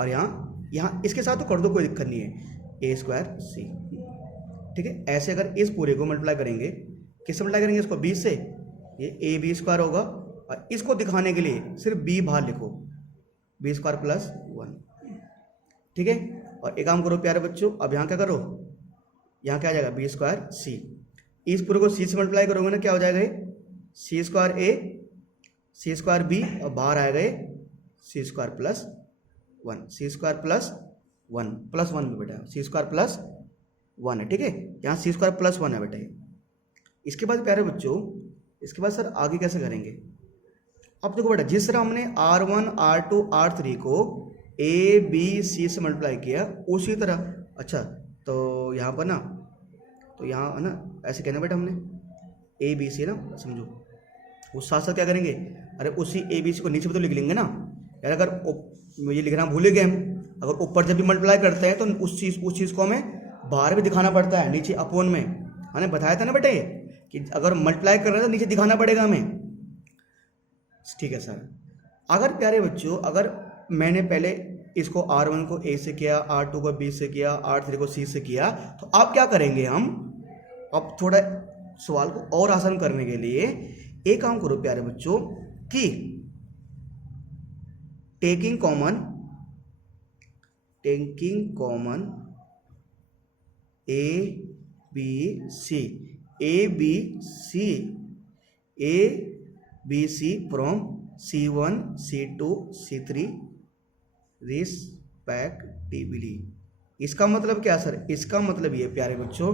और यहाँ इसके साथ तो कर दो कोई दिक्कत नहीं है ए स्क्वायर सी, ठीक है। ऐसे अगर इस पूरे को मल्टीप्लाई करेंगे, किससे मल्टीप्लाई करेंगे इसको बी से, ये ए बी स्क्वायर होगा, और इसको दिखाने के लिए सिर्फ बी बाहर लिखो बी स्क्वायर प्लस 1, ठीक है। और एक काम करो प्यारे बच्चों, अब यहाँ क्या करो, यहाँ क्या आ जाएगा बी स्क्वायर सी, इस पूरे को सी से मल्टीप्लाई करोगे ना क्या हो जाएगा सी स्क्वायर ए सी स्क्वायर बी, और बाहर आएगा सी स्क्वायर प्लस 1, सी स्क्वायर प्लस 1 में बेटा सी स्क्वायर प्लस 1 है, ठीक है। यहाँ सी स्क्वायर प्लस 1 है बेटा। इसके बाद प्यारे बच्चों इसके बाद सर आगे कैसे करेंगे, अब देखो बेटा जिस तरह हमने R1 R2 R3 को ए बी सी से मल्टीप्लाई किया उसी तरह, अच्छा तो यहाँ पर ना, तो यहाँ है ना ऐसे कहना बेटा हमने ए बी सी ना समझो, उस साथ साथ क्या करेंगे अरे उसी ए बी सी को नीचे भी तो लिख लेंगे ना यार। अगर ये लिखना भूल गए हम, अगर ऊपर जब भी मल्टीप्लाई करते हैं तो उस चीज़ को हमें बाहर भी दिखाना पड़ता है, नीचे अपोन में। मैंने बताया था ना बेटे कि अगर मल्टीप्लाई कर रहे हैं तो नीचे दिखाना पड़ेगा हमें। ठीक है सर। अगर प्यारे बच्चों, अगर मैंने पहले इसको R1 को A से किया, R2 को B से किया, R3 को C से किया, तो आप क्या करेंगे हम, अब थोड़ा सवाल को और आसान करने के लिए एक काम करो प्यारे बच्चों कि taking common A B C from C1 C2 C3 respectively. इसका मतलब क्या सर? इसका मतलब ये प्यारे बच्चों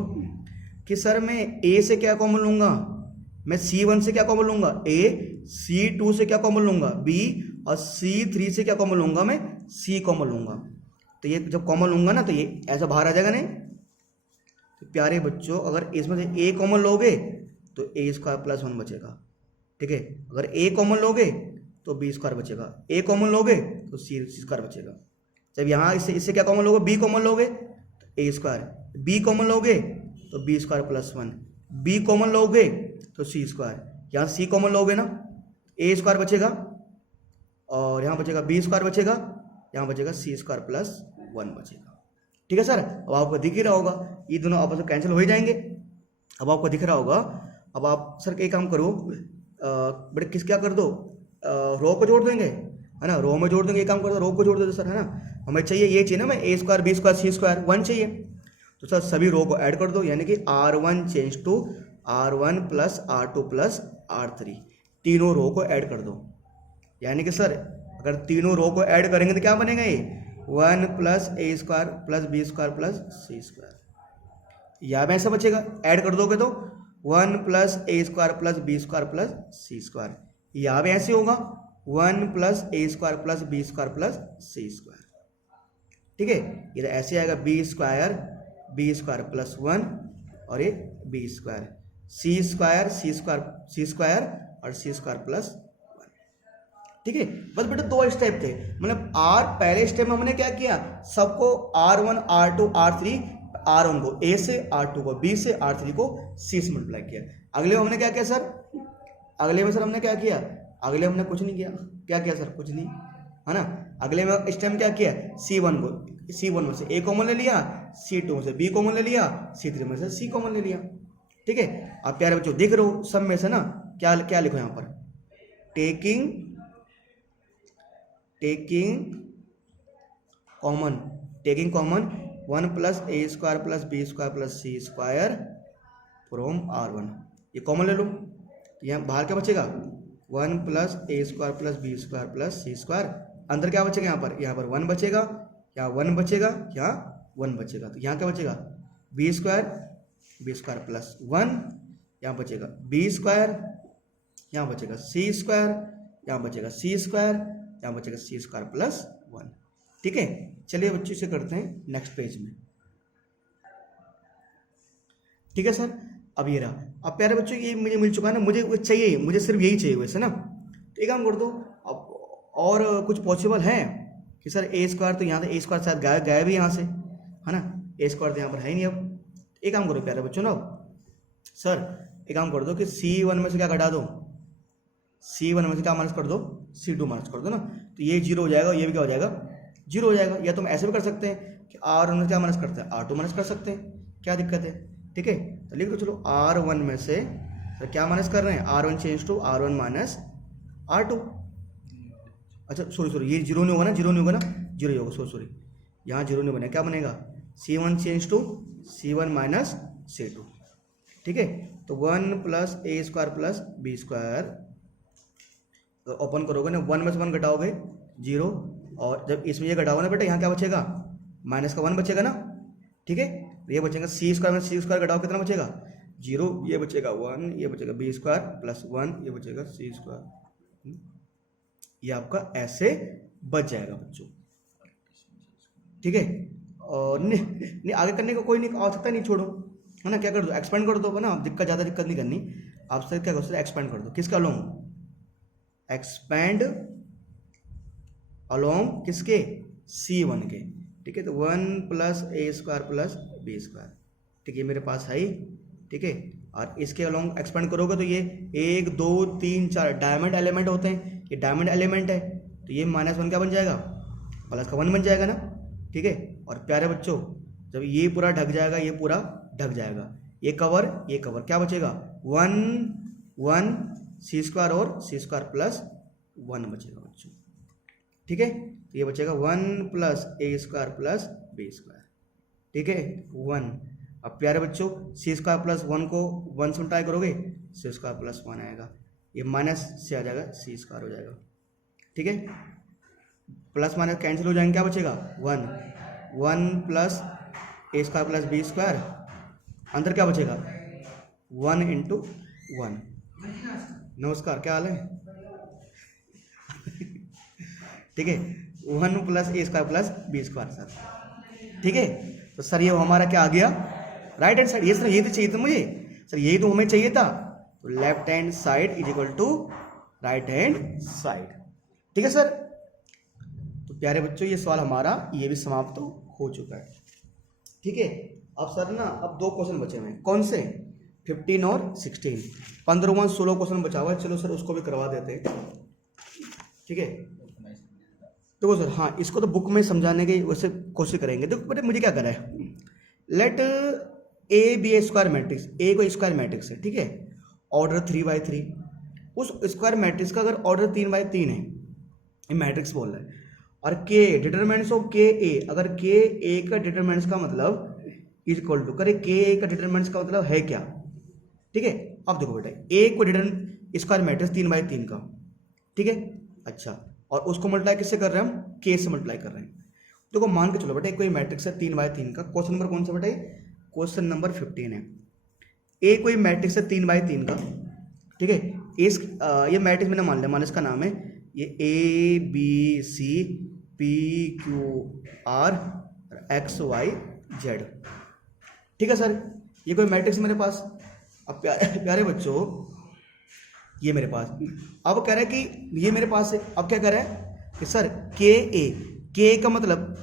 कि सर मैं A से क्या कॉमन लूंगा, मैं C1 से क्या कॉमन लूंगा A, C2 से क्या कॉमन लूंगा B, और C3 से क्या कॉमन लूंगा मैं C कॉमन लूंगा। तो ये जब कॉमन लूंगा ना तो ये ऐसा बाहर आ जाएगा नहीं। तो प्यारे बच्चों अगर इसमें से A कॉमन लोगे तो A स्क्वायर प्लस 1 बचेगा, ठीक है। अगर A कॉमन लोगे तो B स्क्वायर बचेगा, A कॉमन लोगे तो C स्क्वायर बचेगा। जब यहाँ इससे क्या कॉमन लोगे, B कॉमन लोगे तो A स्क्वायर, B कॉमन लोगे तो B square plus 1, B common लोगे तो C स्क्वायर, यहाँ C कॉमन लोगे ना A स्क्वायर बचेगा, और यहाँ बचेगा B स्क्वायर बचेगा, यहाँ बचेगा C स्क्वायर प्लस 1 बचेगा। ठीक है सर। अब आपको दिख ही रहा होगा ये दोनों आपस में कैंसिल हो ही जाएंगे। अब आपको दिख रहा होगा। अब आप सर एक काम करो बेटे, क्या कर दो, रो को जोड़ देंगे, है ना, रो में जोड़ देंगे। एक काम कर दो, रो को जोड़ दो सर, है ना। हमें चाहिए ये चाहिए ना, मैं A square B square C square 1 चाहिए। तो सर सभी रो को ऐड कर दो, यानी कि R1 change to R1 plus R2 plus R3, तीनों रो को ऐड कर दो। यानी कि सर अगर तीनों रो को ऐड करेंगे तो क्या बनेगा, ये 1 plus A square plus B square plus C square. यहाँ में ऐसा बचेगा, ऐड कर दोगे तो 1 plus A square plus B square plus C square. यहाँ भी ऐसे होगा 1 plus A square plus B square plus C square. ठीक है, ये तो ऐसे आएगा B स्क्वायर प्लस 1 और ये B स्क्वायर, C स्क्वायर और C स्क्वायर प्लस 1। ठीक है, बस बेटा 2 स्टेप थे। मतलब पहले स्टेप में हमने क्या किया, सबको R1 R2 R3, R1 को A से, R2 को B से, R3 को C से मल्टीप्लाई किया। अगले में हमने क्या किया सर, अगले में सर हमने क्या किया, अगले हमने कुछ नहीं किया। क्या किया सर, कुछ नहीं, है ना। अगले में इस टाइम क्या किया, C1 में से A कॉमन ले लिया, C2 में से B कॉमन ले लिया, C3 में से C कॉमन ले लिया। ठीक है, आप प्यारे बच्चों देख रहे हो सब में से ना क्या क्या लिखो यहाँ पर, taking common 1 plus A square plus B square plus C square from R1, ये कॉमन ले लो। यहाँ बाहर क्या बचेगा, 1 plus A square plus B square plus C square. अंदर क्या बचेगा, यहाँ पर 1 बचेगा, यहाँ 1 बचेगा, यहाँ 1 बचेगा। तो यहाँ क्या बचेगा, B स्क्वायर प्लस 1, यहाँ बचेगा B स्क्वायर, यहाँ बचेगा C स्क्वायर, यहाँ बचेगा C स्क्वायर, यहाँ बचेगा C स्क्वायर प्लस 1। ठीक है, चलिए बच्चों से करते हैं नेक्स्ट पेज में। ठीक है सर, अब ये रहा। अब प्यारे बच्चों ये मुझे मिल चुका है ना, मुझे चाहिए, मुझे सिर्फ यही चाहिए वैसे ना। तो एक काम कर दो, अब और कुछ पॉसिबल है कि सर A स्क्वायर, तो यहाँ से A स्क्वायर शायद गायब भी यहाँ से, है ना, A स्क्वायर तो यहाँ पर है ही नहीं। अब एक काम करो प्यारे बच्चों ना, सर एक काम कर दो कि C1 में से क्या घटा दो, C1 में से क्या माइनस कर दो, C2 माइनस कर दो ना। तो ये 0 हो जाएगा, ये भी क्या हो जाएगा, 0 हो जाएगा। या तुम ऐसे भी कर सकते हैं कि R1 में क्या माइनस करते हैं, R2 माइनस कर सकते हैं, क्या दिक्कत है। ठीक है, तो लिख दो चलो, R1 में से सर क्या माइनस कर रहे हैं, R1 change to R1 minus R2। अच्छा सॉरी, ये 0 नहीं होगा ना, 0 नहीं होगा ना, 0 ही होगा, सॉरी यहाँ 0 नहीं बनेगा, क्या बनेगा, C1 change to C1 minus C2। ठीक है, तो 1 plus A square plus B square, open करोगे ना, 1 में से 1 घटाओगे 0, और जब इसमें ये घटाओगे ना बेटा, यहाँ क्या बचेगा, माइनस का 1 बचेगा ना। ठीक है, ये बचेगा C स्क्वायर में C स्क्वायर घटाओ कितना बचेगा, 0, ये बचेगा 1, ये बचेगा B स्क्वायर प्लस 1, ये बचेगा C स्क्वायर। ये आपका ऐसे बच जाएगा बच्चों। ठीक है, और नहीं आगे करने का कोई नहीं आवश्यकता नहीं, छोड़ो, है ना। क्या कर दो, एक्सपेंड कर दो, है ना। ज़्यादा दिक्कत नहीं करनी, आपसे क्या करो, एक्सपेंड कर दो। किसका लूँ, एक्सपेंड अलोंग किसके, C1 के, ठीक है। तो 1 plus A square plus B square, ठीक है, मेरे पास है ही, ठीक है। और इसके अलोंग एक्सपेंड करोगे तो ये 1 2 3 4 डायमंड एलिमेंट होते हैं, ये डायमंड एलिमेंट है, तो ये -1 क्या बन जाएगा, +1 बन जाएगा ना, ठीक है। और प्यारे बच्चों जब ये पूरा ढक जाएगा, ये पूरा ढक जाएगा, ये कवर क्या बचेगा, 1 1 C स्क्वायर और C स्क्वायर प्लस 1 बचेगा बच्चों, ठीक है। तो ये बचेगा 1 plus A square plus B square, ठीक है 1। अब प्यारे बच्चों C स्क्वायर प्लस 1 को 1 से मल्टीप्लाई करोगे C स्क्वायर प्लस 1 आएगा, ये माइनस से आ जाएगा C स्क्वायर हो जाएगा, ठीक है। प्लस माइनस कैंसिल हो जाएंगे, क्या बचेगा 1 1 plus A square plus B square, अंदर क्या बचेगा 1 इंटू 1। नमस्कार, क्या हाल है ठीक है 1 plus A square plus B square sir, ठीक है। तो सर ये हमारा क्या आ गया, राइट हैंड साइड। ये सर ये तो चाहिए था मुझे, सर यही तो हमें चाहिए था। तो left hand side is equal to right hand side, ठीक है सर। तो प्यारे बच्चों ये सवाल हमारा ये भी समाप्त हो चुका है, ठीक है। अब सर ना अब 2 क्वेश्चन बचे हुए हैं, कौन से, 15 और 16, 15वां 16 क्वेश्चन बचा हुआ है। चलो सर उसको भी करवा देते हैं, ठीक है। देखो सर, हाँ इसको तो बुक में समझाने की वैसे कोशिश करेंगे। देखो बेटे मुझे क्या करा है, let A be a square matrix, A को स्क्वायर मैट्रिक्स है, ठीक है, ऑर्डर 3/3। उस स्क्वायर मैट्रिक्स का अगर ऑर्डर 3/3 है, ये मैट्रिक्स बोल रहा है, और के डिटरमिनेंट्स ऑफ के ए, अगर के ए का डिटरमिनेंट्स का मतलब इज इक्वल टू, करे के ए का डिटरमिनेंट्स का मतलब है क्या, ठीक है। अब देखो बेटा ए को डिटरमिनेंट स्क्वायर मैट्रिक्स 3/3 का, ठीक है, अच्छा, और उसको मल्टीप्लाई किससे कर रहे हैं हम, के से मल्टीप्लाई कर रहे हैं। देखो मान के चलो बेटा कोई मैट्रिक्स है 3/3 का, क्वेश्चन नंबर कौन सा बेटा, क्वेश्चन नंबर 15 है। ए कोई मैट्रिक्स है 3/3 का, ठीक है। इस ये मैट्रिक्स मैंने मान इसका नाम है ये A B C P Q R X Y Z, ठीक है सर। ये कोई मैट्रिक्स मेरे पास। अब प्यारे बच्चों ये मेरे पास, अब कह रहा है कि ये मेरे पास है, अब क्या कह रहा है कि सर के का मतलब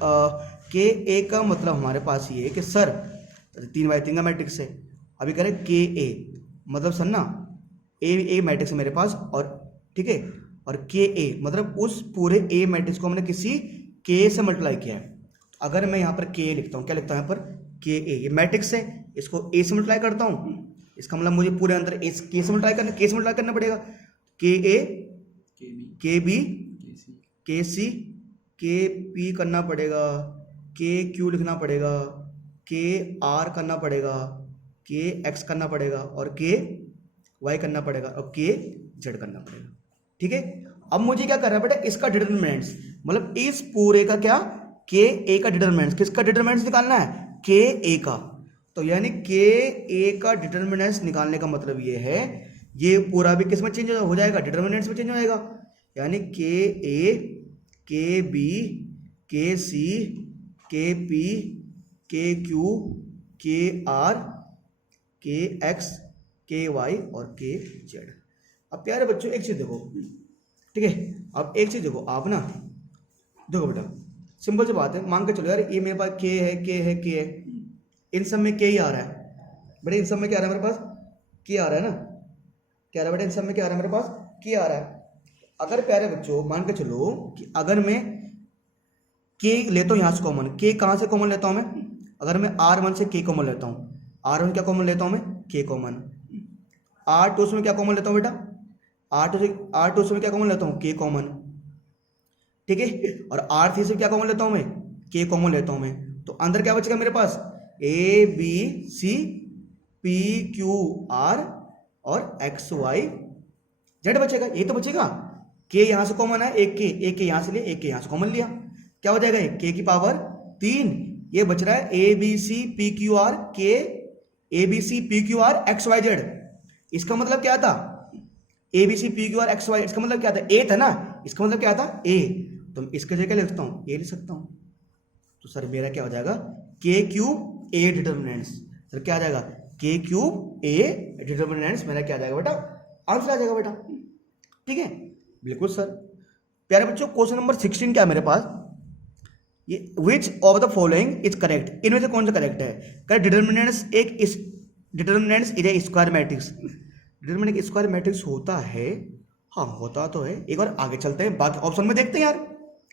के ए का मतलब हमारे पास ये है कि सर 3/3 का मैट्रिक्स है। अभी कह रहे हैं के ए मतलब सर ना ए मैट्रिक्स है मेरे पास, और ठीक है, और के ए मतलब उस पूरे ए मैट्रिक्स को हमने किसी के से मल्टीप्लाई किया है। अगर मैं यहाँ पर के लिखता हूँ, क्या लिखता हूँ यहाँ पर के ए, ये मैट्रिक्स है, इसको ए से मल्टीप्लाई करता हूँ, इसका मतलब मुझे पूरे अंदर के से मल्टीप्लाई करना पड़ेगा। के ए के बी के सी के पी करना पड़ेगा, के क्यू लिखना पड़ेगा, के आर करना पड़ेगा, के एक्स करना पड़ेगा, और के वाई करना पड़ेगा, और के जेड करना पड़ेगा, ठीक है। अब मुझे क्या करना है बेटा, इसका डिटरमिनेंट्स मतलब इस पूरे का क्या, के ए का डिटरमिनेंट्स, किसका डिटरमिनेंट्स निकालना है, के ए का। तो यानी के ए का डिटरमिनेंट्स निकालने का मतलब ये है, ये पूरा भी किस में चेंज हो जाएगा, डिटरमिनेंट्स में चेंज हो जाएगा। यानी के ए के बी के सी के पी के क्यू के आर के एक्स के वाई और के जेड। अब प्यारे बच्चों एक चीज़ देखो, ठीक है, अब एक चीज़ देखो आप ना, देखो बेटा सिंपल सी बात है, मान के चलो यार ये मेरे पास के है, इन सब में के ही आ रहा है बेटा, इन सब में क्या आ रहा है मेरे पास, के आ रहा है ना, क्या आ रहा है बेटा, इन सब में क्या आ रहा है मेरे पास, के आ रहा है। अगर प्यारे बच्चों मान के चलो कि अगर मैं के लेता हूँ यहाँ से कॉमन, के कहाँ से कॉमन लेता हूँ मैं, अगर मैं R1 से के कॉमन लेता हूँ, R1 क्या कॉमन लेता हूँ मैं, के कॉमन, R2 से मैं क्या कॉमन लेता हूँ बेटा, R2 से मैं क्या कॉमन लेता हूँ, के कॉमन, ठीक है, और R3 से क्या कॉमन लेता हूँ मैं, के कॉमन लेता हूँ मैं। तो अंदर क्या बचेगा मेरे पास, A B C P Q R और एक्स वाई जेड बचेगा, ये तो बचेगा। के यहाँ से कॉमन है, एक के यहाँ से लिया, एक के यहाँ से कॉमन लिया, क्या हो जाएगा, के की पावर 3, ये बच रहा है A B C P Q R के A B C P Q R X Y Z. इसका मतलब क्या था, A B C P Q R X Y, इसका मतलब क्या था, ए था ना, इसका मतलब क्या था ए, तो इसके जगह लिख सकता हूँ, ए लिख सकता हूँ। तो सर मेरा क्या हो जाएगा, के क्यूब ए डिटर्मिनेंट्स, सर क्या आ जाएगा, के क्यूब ए डिटर्मिनेंट्स मेरा क्या आ जाएगा बेटा, आंसर आ जाएगा बेटा, ठीक है। बिल्कुल सर। प्यारे बच्चों क्वेश्चन नंबर 16 क्या है मेरे पास, ये which of the following is correct, इनमें से कौन सा करेक्ट है। करेक्ट डिटर्मिनेंट्स एक इस determinants is A square matrix, determinant एक स्क्वायर मैट्रिक्स होता है, हाँ होता तो है। एक बार आगे चलते हैं, बाकी ऑप्शन में देखते हैं यार,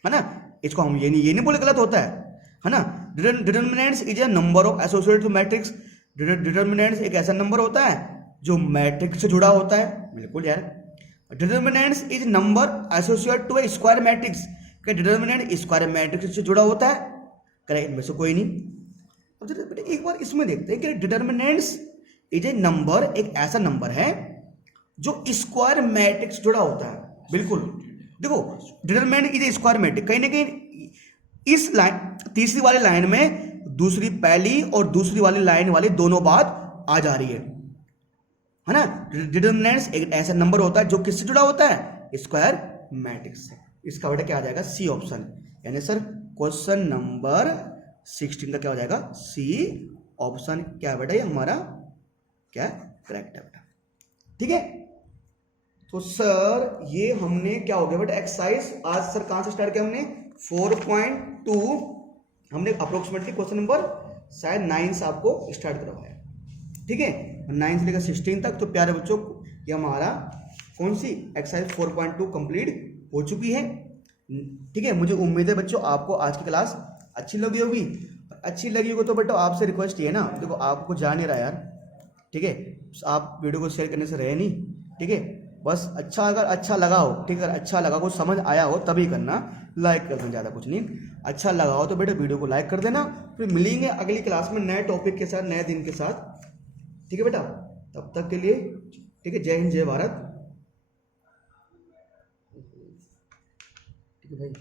है ना। इसको हम ये नहीं बोले गलत होता है ना। Determinants is a number of associated to matrix, determinants एक ऐसा नंबर होता है जो मैट्रिक्स से जुड़ा होता है, बिल्कुल यार। Determinants is number associated to a square matrix, क्या डिटर्मिनेंट स्क्वायर मैट्रिक्स से जुड़ा होता है, करेक्ट इनमें से कोई नहीं। अब जरा बेटा एक बार इसमें देखते हैं कि डिटर्मिनेंट्स इज ए नंबर एक ऐसा नंबर है जो स्क्वायर मैट्रिक्स जुड़ा होता है, बिल्कुल। देखो determinant is a square matrix, कहीं ना कहीं इस लाइन तीसरी वाली लाइन में दूसरी पहली और दूसरी वाली लाइन वाली दोनों बात आ जा रही है ना। डिटरमिनेंट्स एक ऐसा नंबर होता है जो किससे जुड़ा होता है, स्क्वायर मैट्रिक्स से। इसका बेटा क्या आ जाएगा, सी ऑप्शन, यानी सर क्वेश्चन नंबर 16 का क्या हो जाएगा, सी ऑप्शन। क्या बेटा ये हमारा क्या करेक्ट है बेटा, ठीक है। तो सर ये हमने क्या हो गया बेटा एक्सरसाइज, आज सर कहां से स्टार्ट किया हमने 4.2, हमने अप्रोक्सीमेटली क्वेश्चन नंबर शायद 9 से आपको स्टार्ट करवाया, ठीक है, 9 से लेकर 16 तक। तो प्यारे बच्चों ये हमारा कौन सी एक्सरसाइज 4.2 कंप्लीट हो चुकी है, ठीक है। मुझे उम्मीद है बच्चों आपको आज की क्लास अच्छी लगी होगी। अच्छी लगी होगी तो बेटा आपसे रिक्वेस्ट ये है ना, देखो आपको जा नहीं रहा यार, ठीक है, आप वीडियो को शेयर करने से रहे नहीं, ठीक है। बस अच्छा, अगर अच्छा लगा हो, ठीक है, अगर अच्छा लगा, कुछ समझ आया हो तभी करना, लाइक कर देना, ज़्यादा कुछ नहीं। अच्छा लगा हो तो बेटा वीडियो को लाइक कर देना। फिर मिलेंगे अगली क्लास में नए टॉपिक के साथ, नए दिन के साथ, ठीक है बेटा। तब तक के लिए ठीक है, जय हिंद जय भारत, ठीक है भाई।